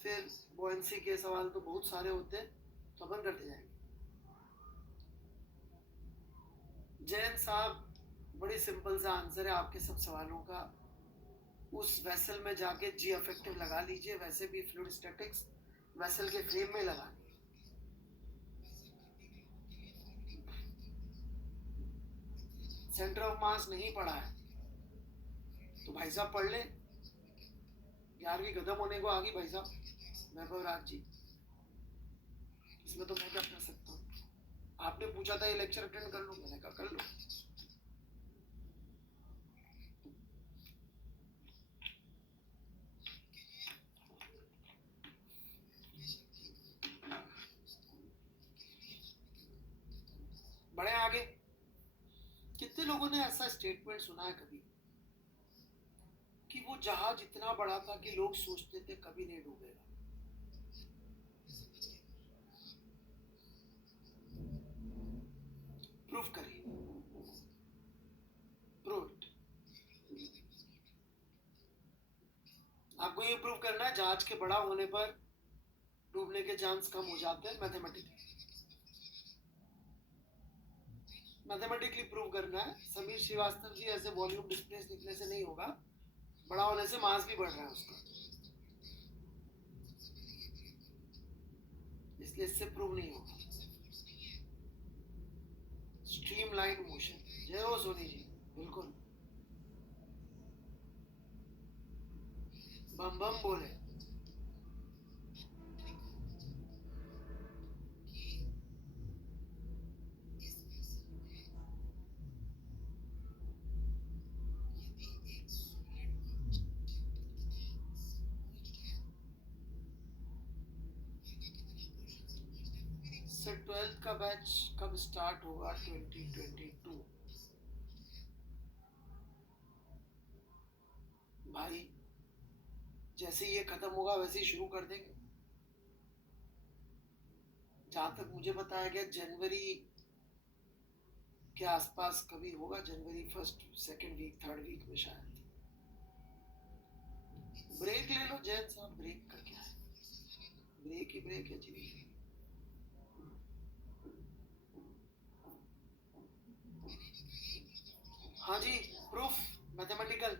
फिर बॉयंसी के सवाल तो बहुत सारे होते हैं, तो अपन करते जाएंगे। जैन साहब, बड़ी सिंपल सा आंसर है आपके सब सवालों का। उस वेसल में जाके जी इफेक्टिव लगा लीजिए, वैसे भी फ्लूइड स्टैटिक्स वेसल के फ्रेम में लगानी। सेंटर ऑफ मास नहीं पढ़ा है तो भाई साहब पढ़ ले, 11वीं खत्म होने को आ गई भाई साहब। वैभव राज जी, इसमें तो मैं क्या कर सकता हूँ? आपने पूछा था ये लेक्चर अटेंड कर लो, मैंने कहा कर लो। बढ़े आगे। कितने लोगों ने ऐसा स्टेटमेंट सुना है कभी कि वो जहाज इतना बड़ा था कि लोग सोचते थे कभी नहीं डूबेगा? प्रूफ करिए, प्रूव इट। आपको ये प्रूव करना है जहाज के बड़ा होने पर डूबने के चांस कम हो जाते हैं, मैथमेटिकली प्रूव करना है। समीर श्रीवास्तव जी, ऐसे वॉल्यूम डिस्प्लेस लिखने से नहीं होगा, बड़ा होने से मास भी बढ़ रहा है उसका, इसलिए इससे प्रूव नहीं होगा। स्ट्रीमलाइन मोशन, जय हो सोनी जी, बिल्कुल बम बम बोले। सर 12th का बैच कब स्टार्ट होगा? 2022 भाई, जैसे ये खत्म होगा वैसे ही शुरू कर देंगे। जहां तक मुझे बताया गया जनवरी के आसपास कभी होगा, जनवरी first second week third week में शायद। ब्रेक ले लो जैन साहब, ब्रेक का क्या है, ब्रेक ही ब्रेक है जी। हाँ जी, प्रूफ मैथमेटिकल।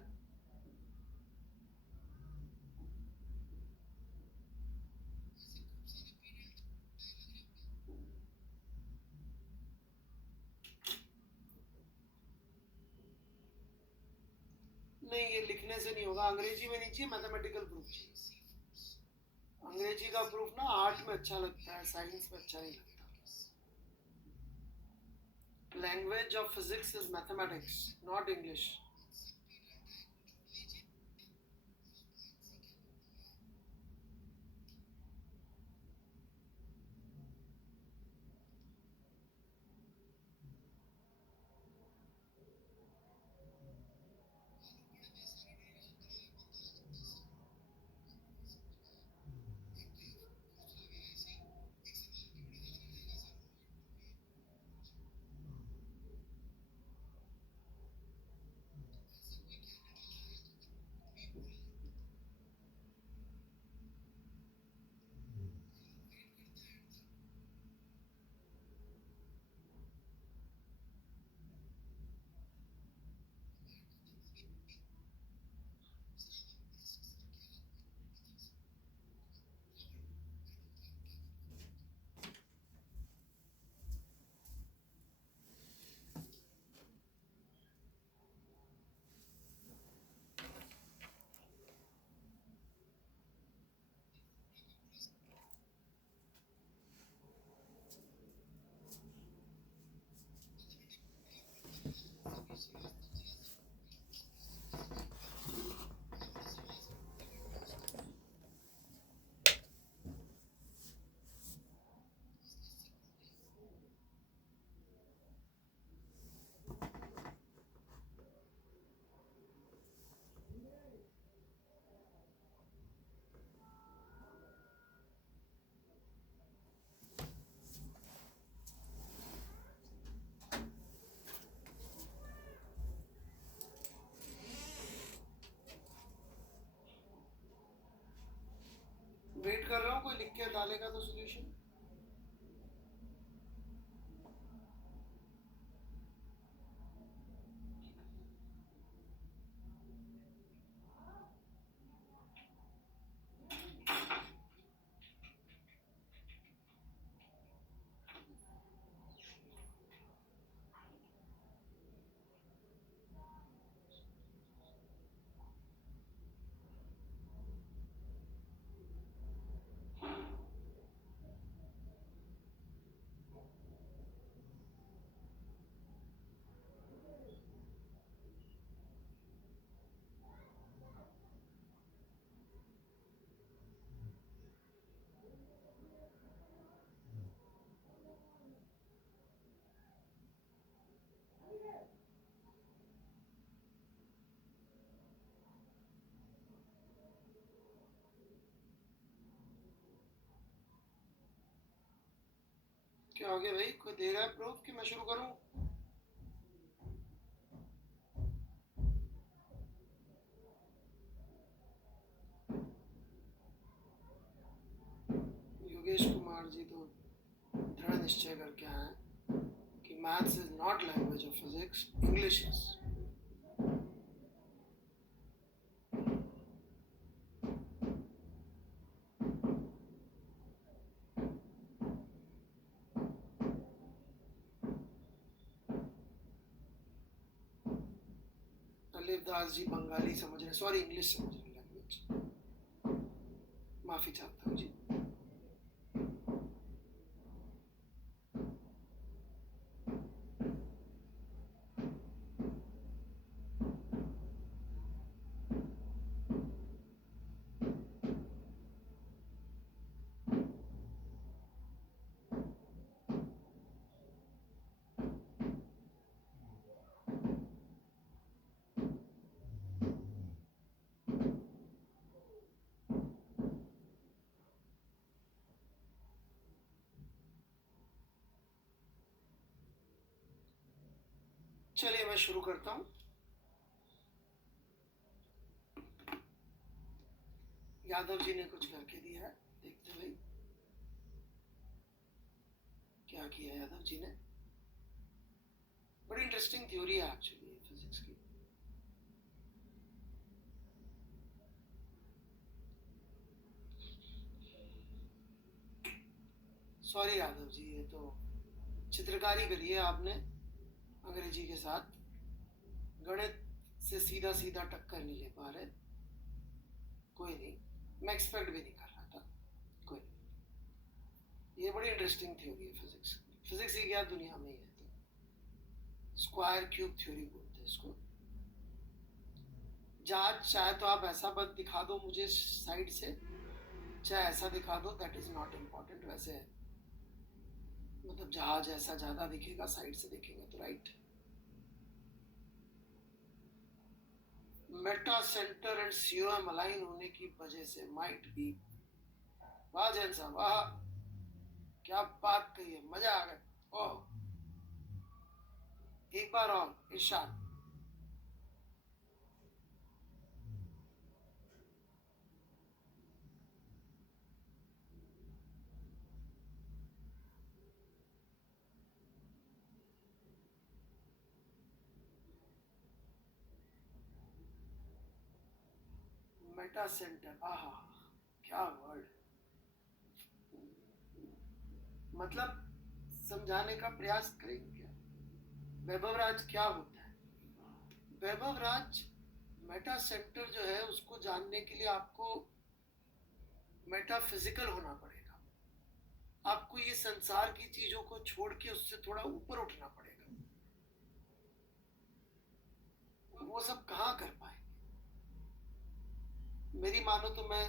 नहीं, ये लिखने से नहीं होगा, अंग्रेजी में नहीं चाहिए, मैथमेटिकल प्रूफ चाहिए। अंग्रेजी का प्रूफ ना आर्ट में अच्छा लगता है, साइंस में अच्छा नहीं लगता। Language of physics is mathematics, not English. Wait कर रहा हूँ, कोई लिख के डालेगा तो सोल्यूशन। क्या हो गया भाई, कोई दे रहा है प्रूफ कि मैं शुरू करूँ? योगेश कुमार जी तो दृढ़ निश्चय करके आए हैं कि maths is not language of physics, English is. अलिफ दास जी बंगाली समझ रहे, सॉरी इंग्लिश समझ रहे, लैंग्वेज। माफी चाहता हूँ जी। चलिए मैं शुरू करता हूँ। यादव जी ने कुछ करके दिया है, देखते भाई क्या किया यादव जी ने। बड़ी इंटरेस्टिंग थ्योरी है एक्चुअली फिजिक्स की। सॉरी यादव जी, ये तो चित्रकारी करी है आपने अंग्रेजी के साथ, गणित से सीधा सीधा टक्कर नहीं ले पा रहे। कोई नहीं, मैं एक्सपेक्ट भी नहीं कर रहा था। कोई नहीं, ये बड़ी इंटरेस्टिंग थ्योरी है फिजिक्स। फिजिक्स ही क्या दुनिया में ही है। तो स्क्वायर क्यूब थ्योरी बोलते हैं इसको। जहाज चाहे तो आप ऐसा बस दिखा दो मुझे साइड से, चाहे ऐसा दिखा दो, दैट इज नॉट इम्पॉर्टेंट। वैसे मतलब जहाज ऐसा ज्यादा दिखेगा साइड से देखेंगे तो, right. Meta centre and COM align होने की वजह से माइट बी। वाह जैन साहब वाह, क्या बात कही है, मजा आ गया। ओह, एक बार और इरशाद। मेटा सेंटर, आहा, क्या वर्ड। मतलब समझाने का प्रयास करेंगे क्या वैभव राज क्या होता है। वैभव राज, मेटा सेंटर जो है उसको जानने के लिए आपको मेटाफिजिकल होना पड़ेगा। आपको ये संसार की चीजों को छोड़ के उससे थोड़ा ऊपर उठना पड़ेगा। वो सब कहाँ कर पाएंगे। मेरी मानो तो मैं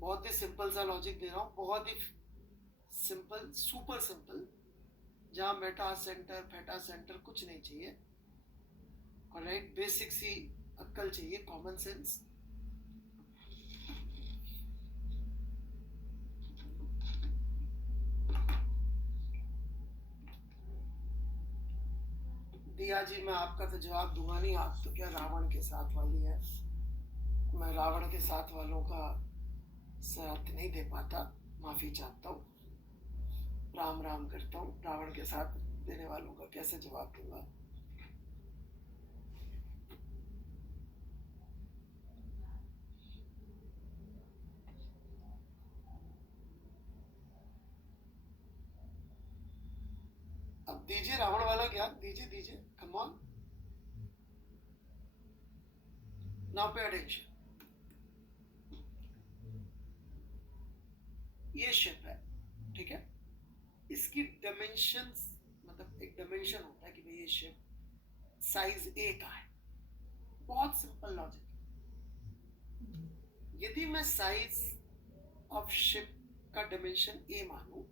बहुत ही सिंपल सा लॉजिक दे रहा हूँ, बहुत ही सिंपल, सुपर सिंपल, जहाँ मेटा सेंटर फेटा सेंटर कुछ नहीं चाहिए। ऑलराइट, बेसिक सी अक्ल चाहिए, कॉमन सेंस। दिया जी, मैं आपका तो जवाब दूंगा नहीं, आप तो क्या रावण के साथ वाली है। मैं रावण के साथ वालों का साथ नहीं दे पाता, माफी चाहता हूँ, राम राम करता हूँ। रावण के साथ देने वालों का कैसे जवाब दूंगा। अब दीजिए रावण वाला ज्ञान, दीजिए दीजिए, come on, now pay attention. ये शिप है, ठीक है। इसकी डायमेंशंस, मतलब एक डायमेंशन होता है कि भाई ये शिप साइज ए का है। बहुत सिंपल लॉजिक। यदि मैं साइज ऑफ शिप का डायमेंशन ए मानूं,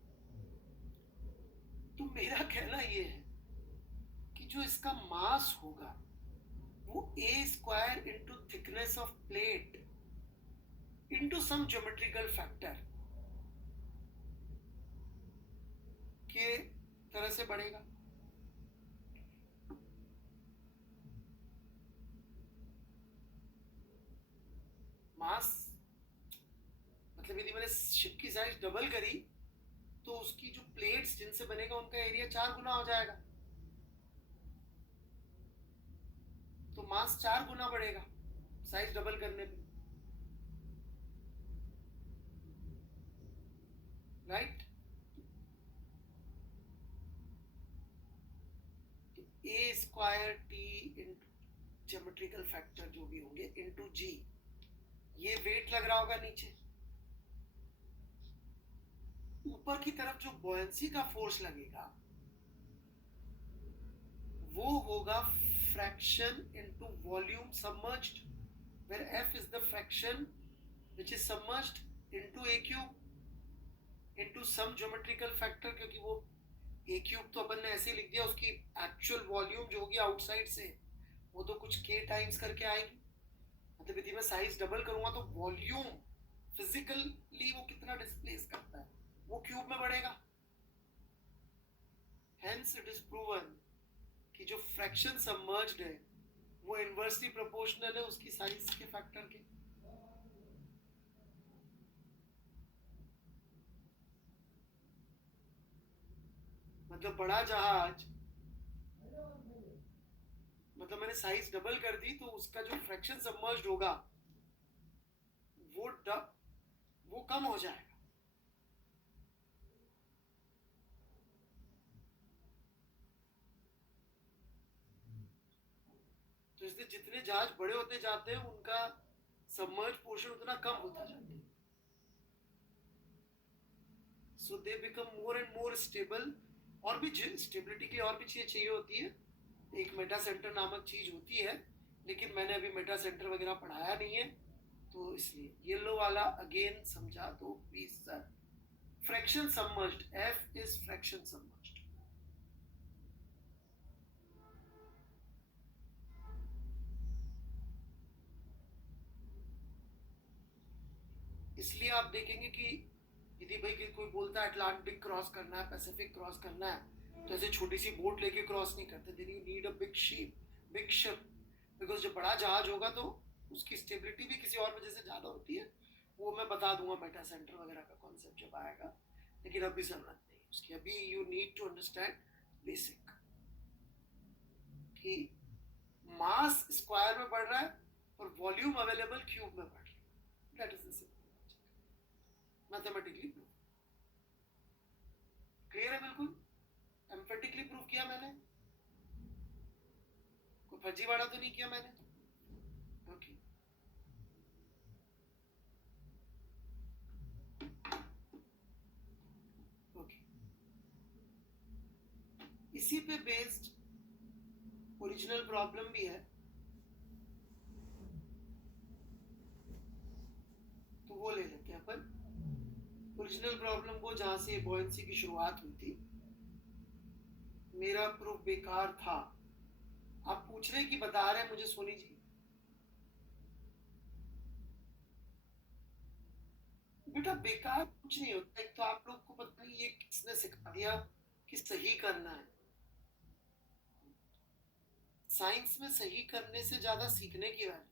तो मेरा कहना यह है कि जो इसका मास होगा वो A square into thickness of plate into some geometrical factor के तरह से बढ़ेगा। मास मतलब यदि मैंने शिप की साइज डबल करी तो उसकी जो प्लेट्स जिनसे बनेगा उनका एरिया 4 गुना हो जाएगा, तो मास 4 गुना बढ़ेगा साइज डबल करने पे, right. A square T into geometrical factor जो भी होंगे इंटू जी, ये वेट लग रहा होगा नीचे। ऊपर की तरफ जो बॉयंसी का फोर्स लगेगा वो होगा fraction into volume submerged, where F is the fraction which is submerged into a cube into some geometrical factor, क्योंकि वो a cube तो अपन ने ऐसे ही लिख दिया, उसकी एक्चुअल वॉल्यूम जो होगी आउटसाइड से वो तो कुछ k टाइम्स करके आएगी। मतलब यदि मैं साइज डबल करूंगा तो वॉल्यूम फिजिकली वो कितना डिस्प्लेस करता है वो क्यूब में बढ़ेगा। Hence it is proven कि जो फ्रैक्शन सबमर्ज्ड है वो इनवर्सली प्रोपोर्शनल है उसकी साइज के फैक्टर के। मतलब बड़ा जहाज, मतलब मैंने साइज डबल कर दी तो उसका जो फ्रैक्शन सबमर्ज्ड होगा वो वो कम हो जाएगा। तो इसलिए जितने जहाज बड़े होते जाते हैं उनका सबमर्ज पोर्शन उतना कम होता जाता है। So they become more and more stable. और भी स्टेबिलिटी के लिए और भी चीजें चाहिए होती है, एक मेटा सेंटर नामक चीज होती है, लेकिन मैंने अभी मेटा सेंटर वगैरह पढ़ाया नहीं है तो इसलिए येलो वाला अगेन समझा दो please sir. Fraction submerged, F is fraction submerged. इसलिए आप देखेंगे कि यदि भाई कोई बोलता है अटलांटिक क्रॉस करना है, पैसिफिक क्रॉस करना है, तो ऐसे छोटी सी बोट लेके क्रॉस नहीं करते। Then you need a big ship, big ship. Because जब बड़ा जहाज होगा तो उसकी स्टेबिलिटी भी किसी और वजह से ज़्यादा होती है। वो मैं बता दूंगा मेटा सेंटर वगैरह का कॉन्सेप्ट जब आएगा, लेकिन अभी जरूरत नहीं उसकी। अभी you need to understand basic कि मास स्क्वायर में बढ़ रहा है और वॉल्यूम अवेलेबल क्यूब में बढ़ रहा है। That is the simple mathematically prove. Clear है बिल्कुल? एम्फेटिकली प्रूव किया मैंने, कोई फर्जीवाड़ा तो नहीं किया मैंने? ओके। ओके, इसी पे बेस्ड ओरिजिनल प्रॉब्लम भी है, तो वो ले लेते हैं अपन। ओरिजिनल प्रॉब्लम को जहां से बॉयंसी की शुरुआत हुई थी, मेरा प्रूफ बेकार था। आप पूछ रहे कि बता रहे मुझे सोनी जी? बेटा बेकार कुछ नहीं होता। एक तो आप लोग को पता नहीं ये किसने सिखा दिया कि सही करना है। साइंस में सही करने से ज्यादा सीखने की वैल्यू।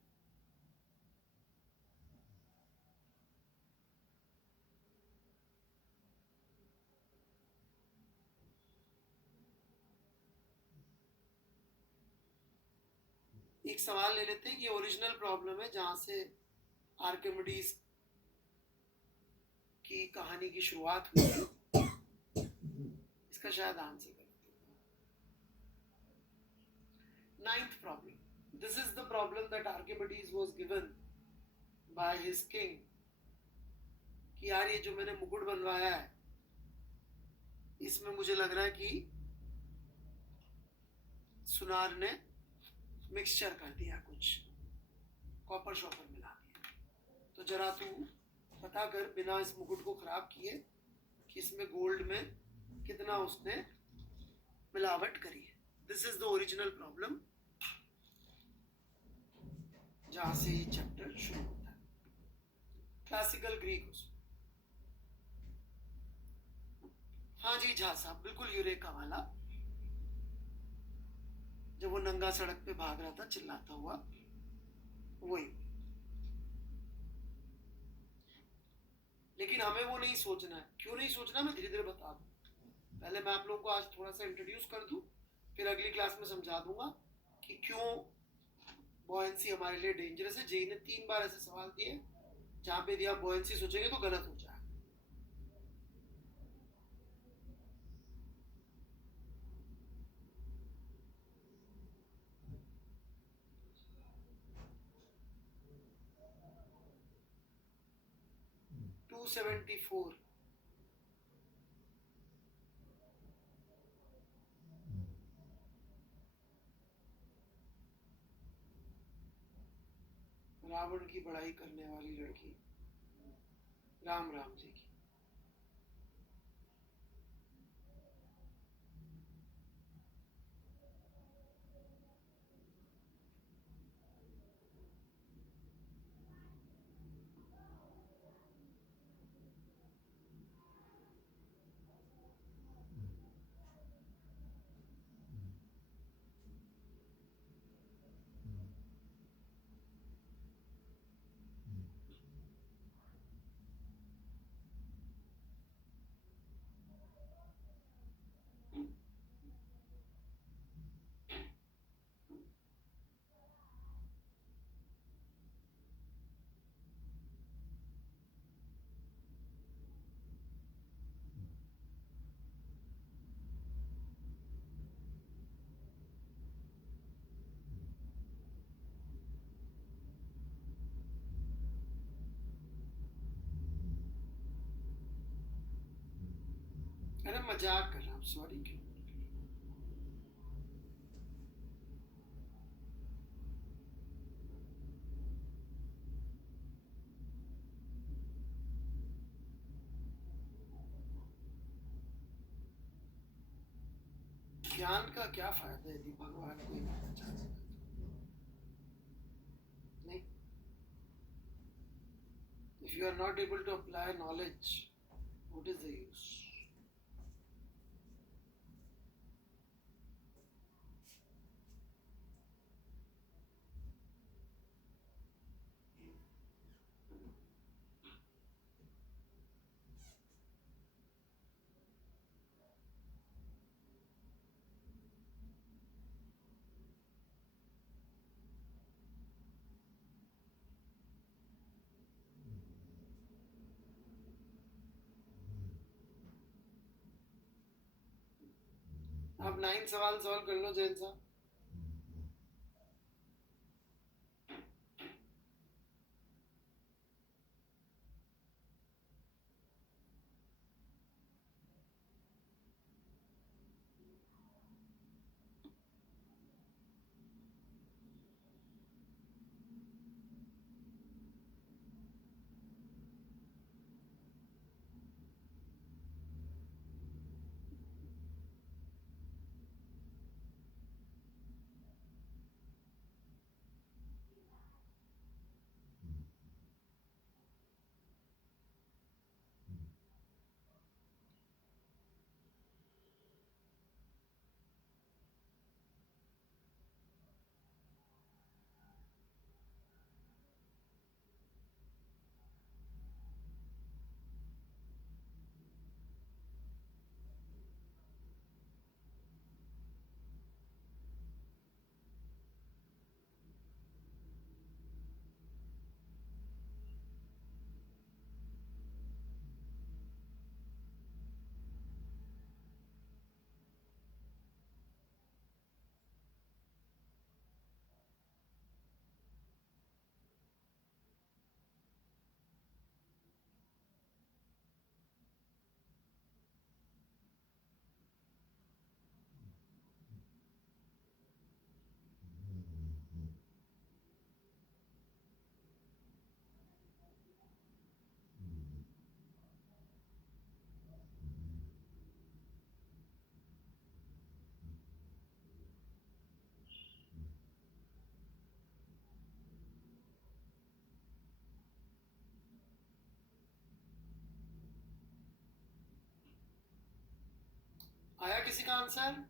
एक सवाल ले लेते हैं, ये ओरिजिनल प्रॉब्लम है जहां से आर्किमिडीज की कहानी की शुरुआत हुई थी। इसका शायद आंसर कर। Ninth problem. This is the problem that Archimedes was given by his king कि यार ये जो मैंने मुकुट बनवाया है इसमें मुझे लग रहा है कि सुनार ने मिक्सचर कर दिया, कुछ कॉपर शॉपर मिला दिया। तो जरा तू पता कर बिना इस मुकुट को खराब किए कि इसमें गोल्ड में कितना उसने मिलावट करी है। This is the original problem जहां से ये चैप्टर शुरू होता है। क्लासिकल ग्रीक उसमें। हाँ जी झा साहब, बिल्कुल यूरेका वाला, जब वो नंगा सड़क पे भाग रहा था चिल्लाता हुआ, वही। लेकिन हमें वो नहीं सोचना है। क्यों नहीं सोचना, मैं धीरे धीरे बता दूं। पहले मैं आप लोगों को आज थोड़ा सा इंट्रोड्यूस कर दूं, फिर अगली क्लास में समझा दूंगा कि क्यों बॉयंसी हमारे लिए डेंजरस है। जेई ने 3 बार ऐसे सवाल दिए जहां पे यदि आप बॉयंसी सोचेंगे तो गलत हो जाए। टू 74। रावण की बड़ाई करने वाली लड़की, राम राम जी की। अरे मजाक कर रहा हूँ, सॉरी क्यों? ज्ञान का क्या फायदा यदि भगवान को ही नहीं पहचान सकते? नहीं. If you are not able to apply knowledge, what is the use? आप 9 सवाल सॉल्व कर लो जैन साहब. आया किसी का आंसर?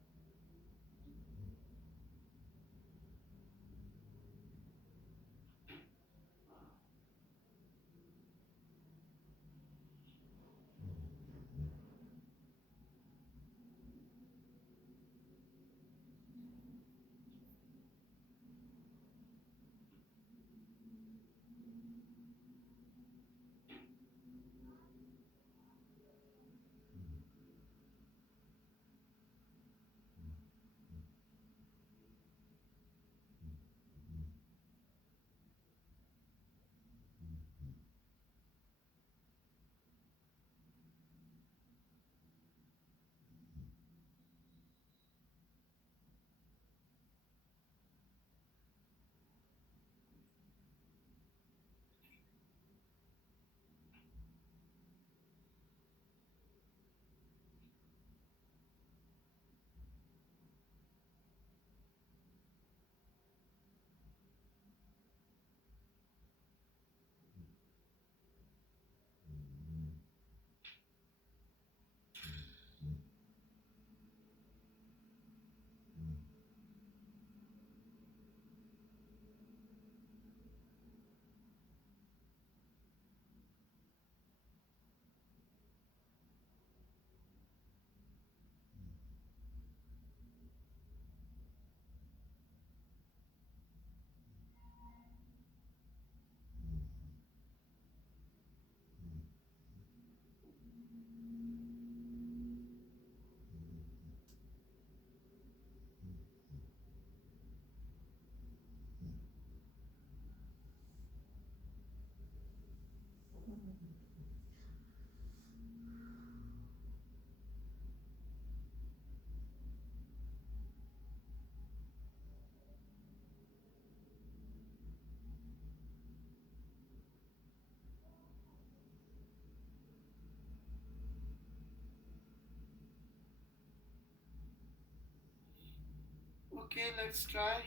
Okay, let's try.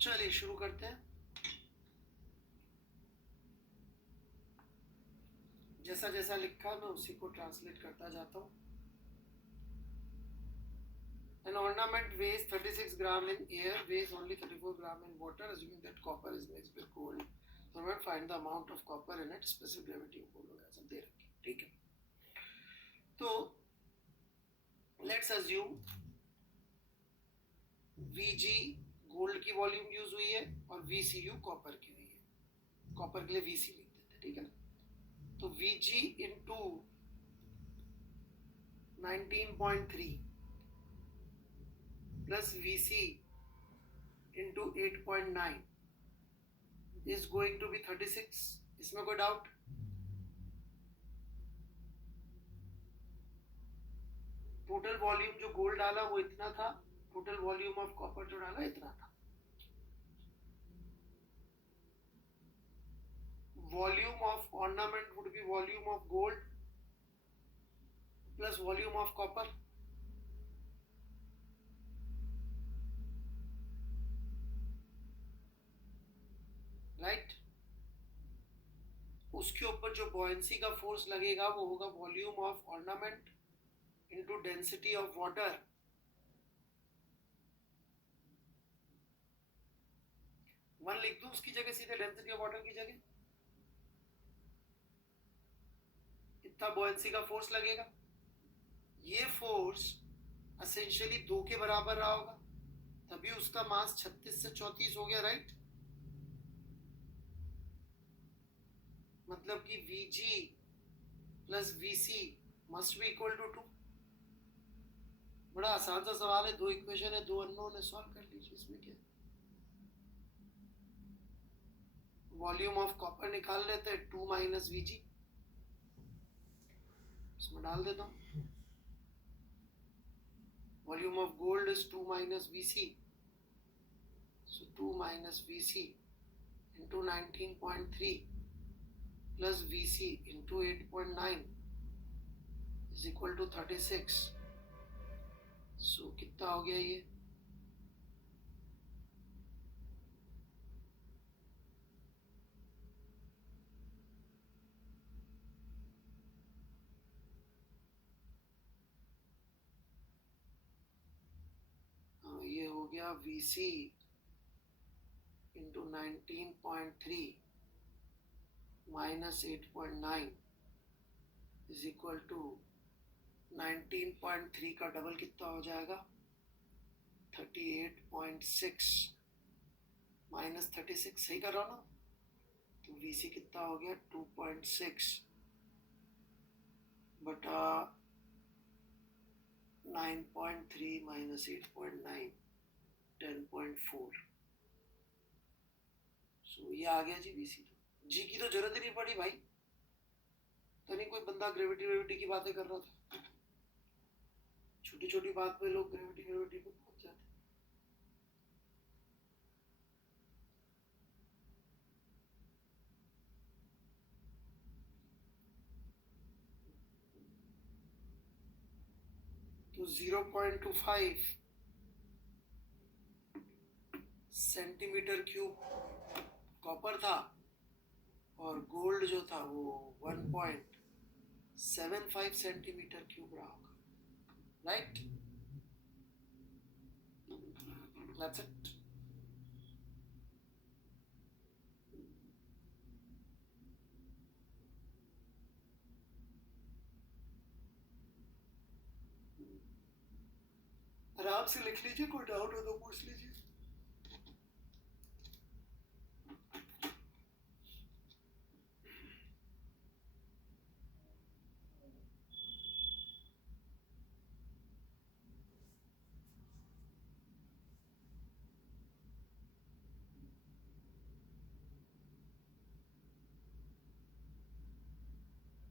चलिए शुरू करते हैं. जैसा जैसा लिखा मैं उसी को ट्रांसलेट करता जाता हूँ. An ornament weighs 36 gram in air, weighs only 34 gram in water, assuming that copper is mixed with gold. So we'll find the amount of copper in it, specific gravity of gold वगैरह सब दे रखी. ठीक है. तो let's assume Vg gold की volume use हुई है और VCU कॉपर की हुई है. कॉपर के लिए Vc लिख देते हैं. ठीक है ना. तो Vg into 19.3 plus Vc into 8.9 is going to be 36. इसमें कोई डाउट? टोटल वॉल्यूम जो गोल्ड डाला वो इतना था, टोटल वॉल्यूम ऑफ कॉपर जो डाला इतना था. Volume of ornament would be volume of gold plus volume of copper. Right. उसके ऊपर जो बॉयंसी का फोर्स लगेगा वो होगा volume of ornament into density of water. One लिख दूं उसकी जगह, सीधे डेंसिटी ऑफ वाटर की जगह. इतना बॉयंसी का फोर्स लगेगा. ये फोर्स एसेंशियली 2 के बराबर रहा होगा, तभी उसका मास 36 से 34 हो गया. राइट. मतलब कि Vg plus Vc must be equal to 2. बड़ा आसान सा सवाल है. 2 इक्वेशन है, 2 अननोन है, सॉल्व कर लीजिए. इसमें क्या, वॉल्यूम ऑफ कॉपर निकाल लेते हैं. 2 माइनस Vg इसमें डाल देता हूँ. Volume of gold is 2 minus Vc, so 2 minus Vc into 19.3 plus Vc into 8.9 is equal to 36. So कितना हो गया ये? ये हो गया Vc into 19.3 minus 8.9 is equal to 19.3 का डबल कितना हो जाएगा? 38.6 माइनस 36. सही कर रहा हूँ ना? तो Vc कितना हो गया? 2.6 बटा 9.3 माइनस 8.9 10.4. सो ये आ गया जी Vc. जी की तो जरूरत ही नहीं पड़ी भाई. तो नहीं कोई बंदा ग्रेविटी की बातें कर रहा था. छोटी छोटी बात पे लोग ग्रेविटी पे पहुंच जाते. तो 0.25 सेंटीमीटर क्यूब कॉपर था और गोल्ड जो था वो 1.75 सेंटीमीटर क्यूब रहा होगा. राइट. That's it. आराम से लिख लीजिए, कोई डाउट हो तो पूछ लीजिए.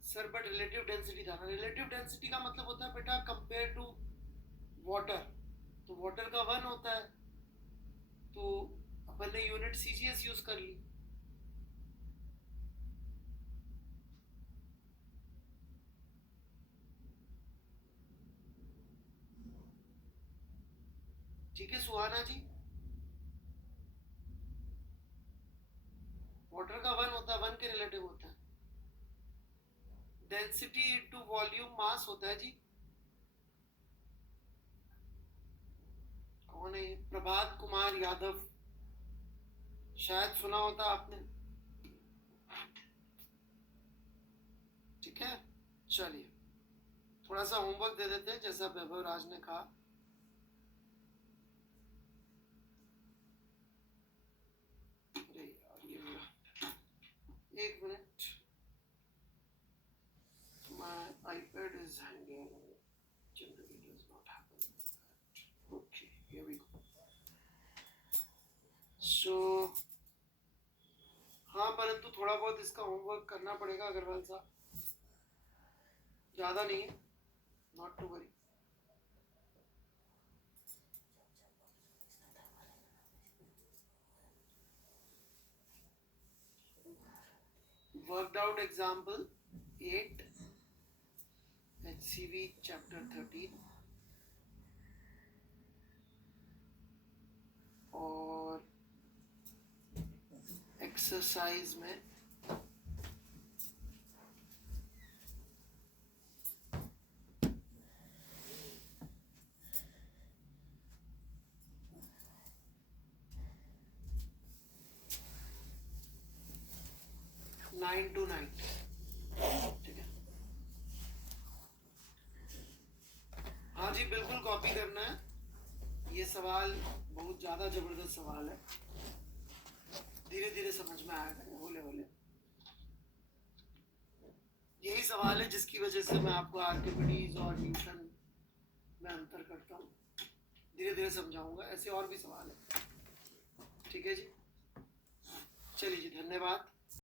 सर बट रिलेटिव डेंसिटी था ना। रिलेटिव डेंसिटी का मतलब होता है बेटा कंपेयर टू वाटर, तो वाटर का 1 होता है, तो अपन ने यूनिट सीजीएस यूज कर ली। ठीक है सुहाना जी, वाटर का 1 होता है, 1 के रिलेटिव होता है। डेंसिटी इनटू वॉल्यूम मास होता है जी। कौन है ये? प्रभात कुमार यादव, शायद सुना होता आपने। ठीक है, चलिए थोड़ा सा होमवर्क दे देते हैं जैसा वैभव राज ने कहा। अरे यार ये मेरा, एक minute, my iPad is hanging. Generally does not happen like that. Okay, here we go. So हाँ, परंतु थोड़ा बहुत इसका होमवर्क करना पड़ेगा अग्रवाल साहब, ज़्यादा नहीं है, not to worry. Worked out example 8 HCV chapter 13 और एक्सरसाइज में नाइन टू नाइन। ठीक है, हाँ जी बिल्कुल कॉपी करना है। ये सवाल बहुत ज़्यादा ज़बरदस्त सवाल है, धीरे धीरे समझ में आएगा, होले होले। यही सवाल है जिसकी वजह से मैं आपको आर्किमिडीज और न्यूटन में अंतर करता हूँ, धीरे धीरे समझाऊंगा। ऐसे और भी सवाल है। ठीक है जी, चलिए जी, धन्यवाद।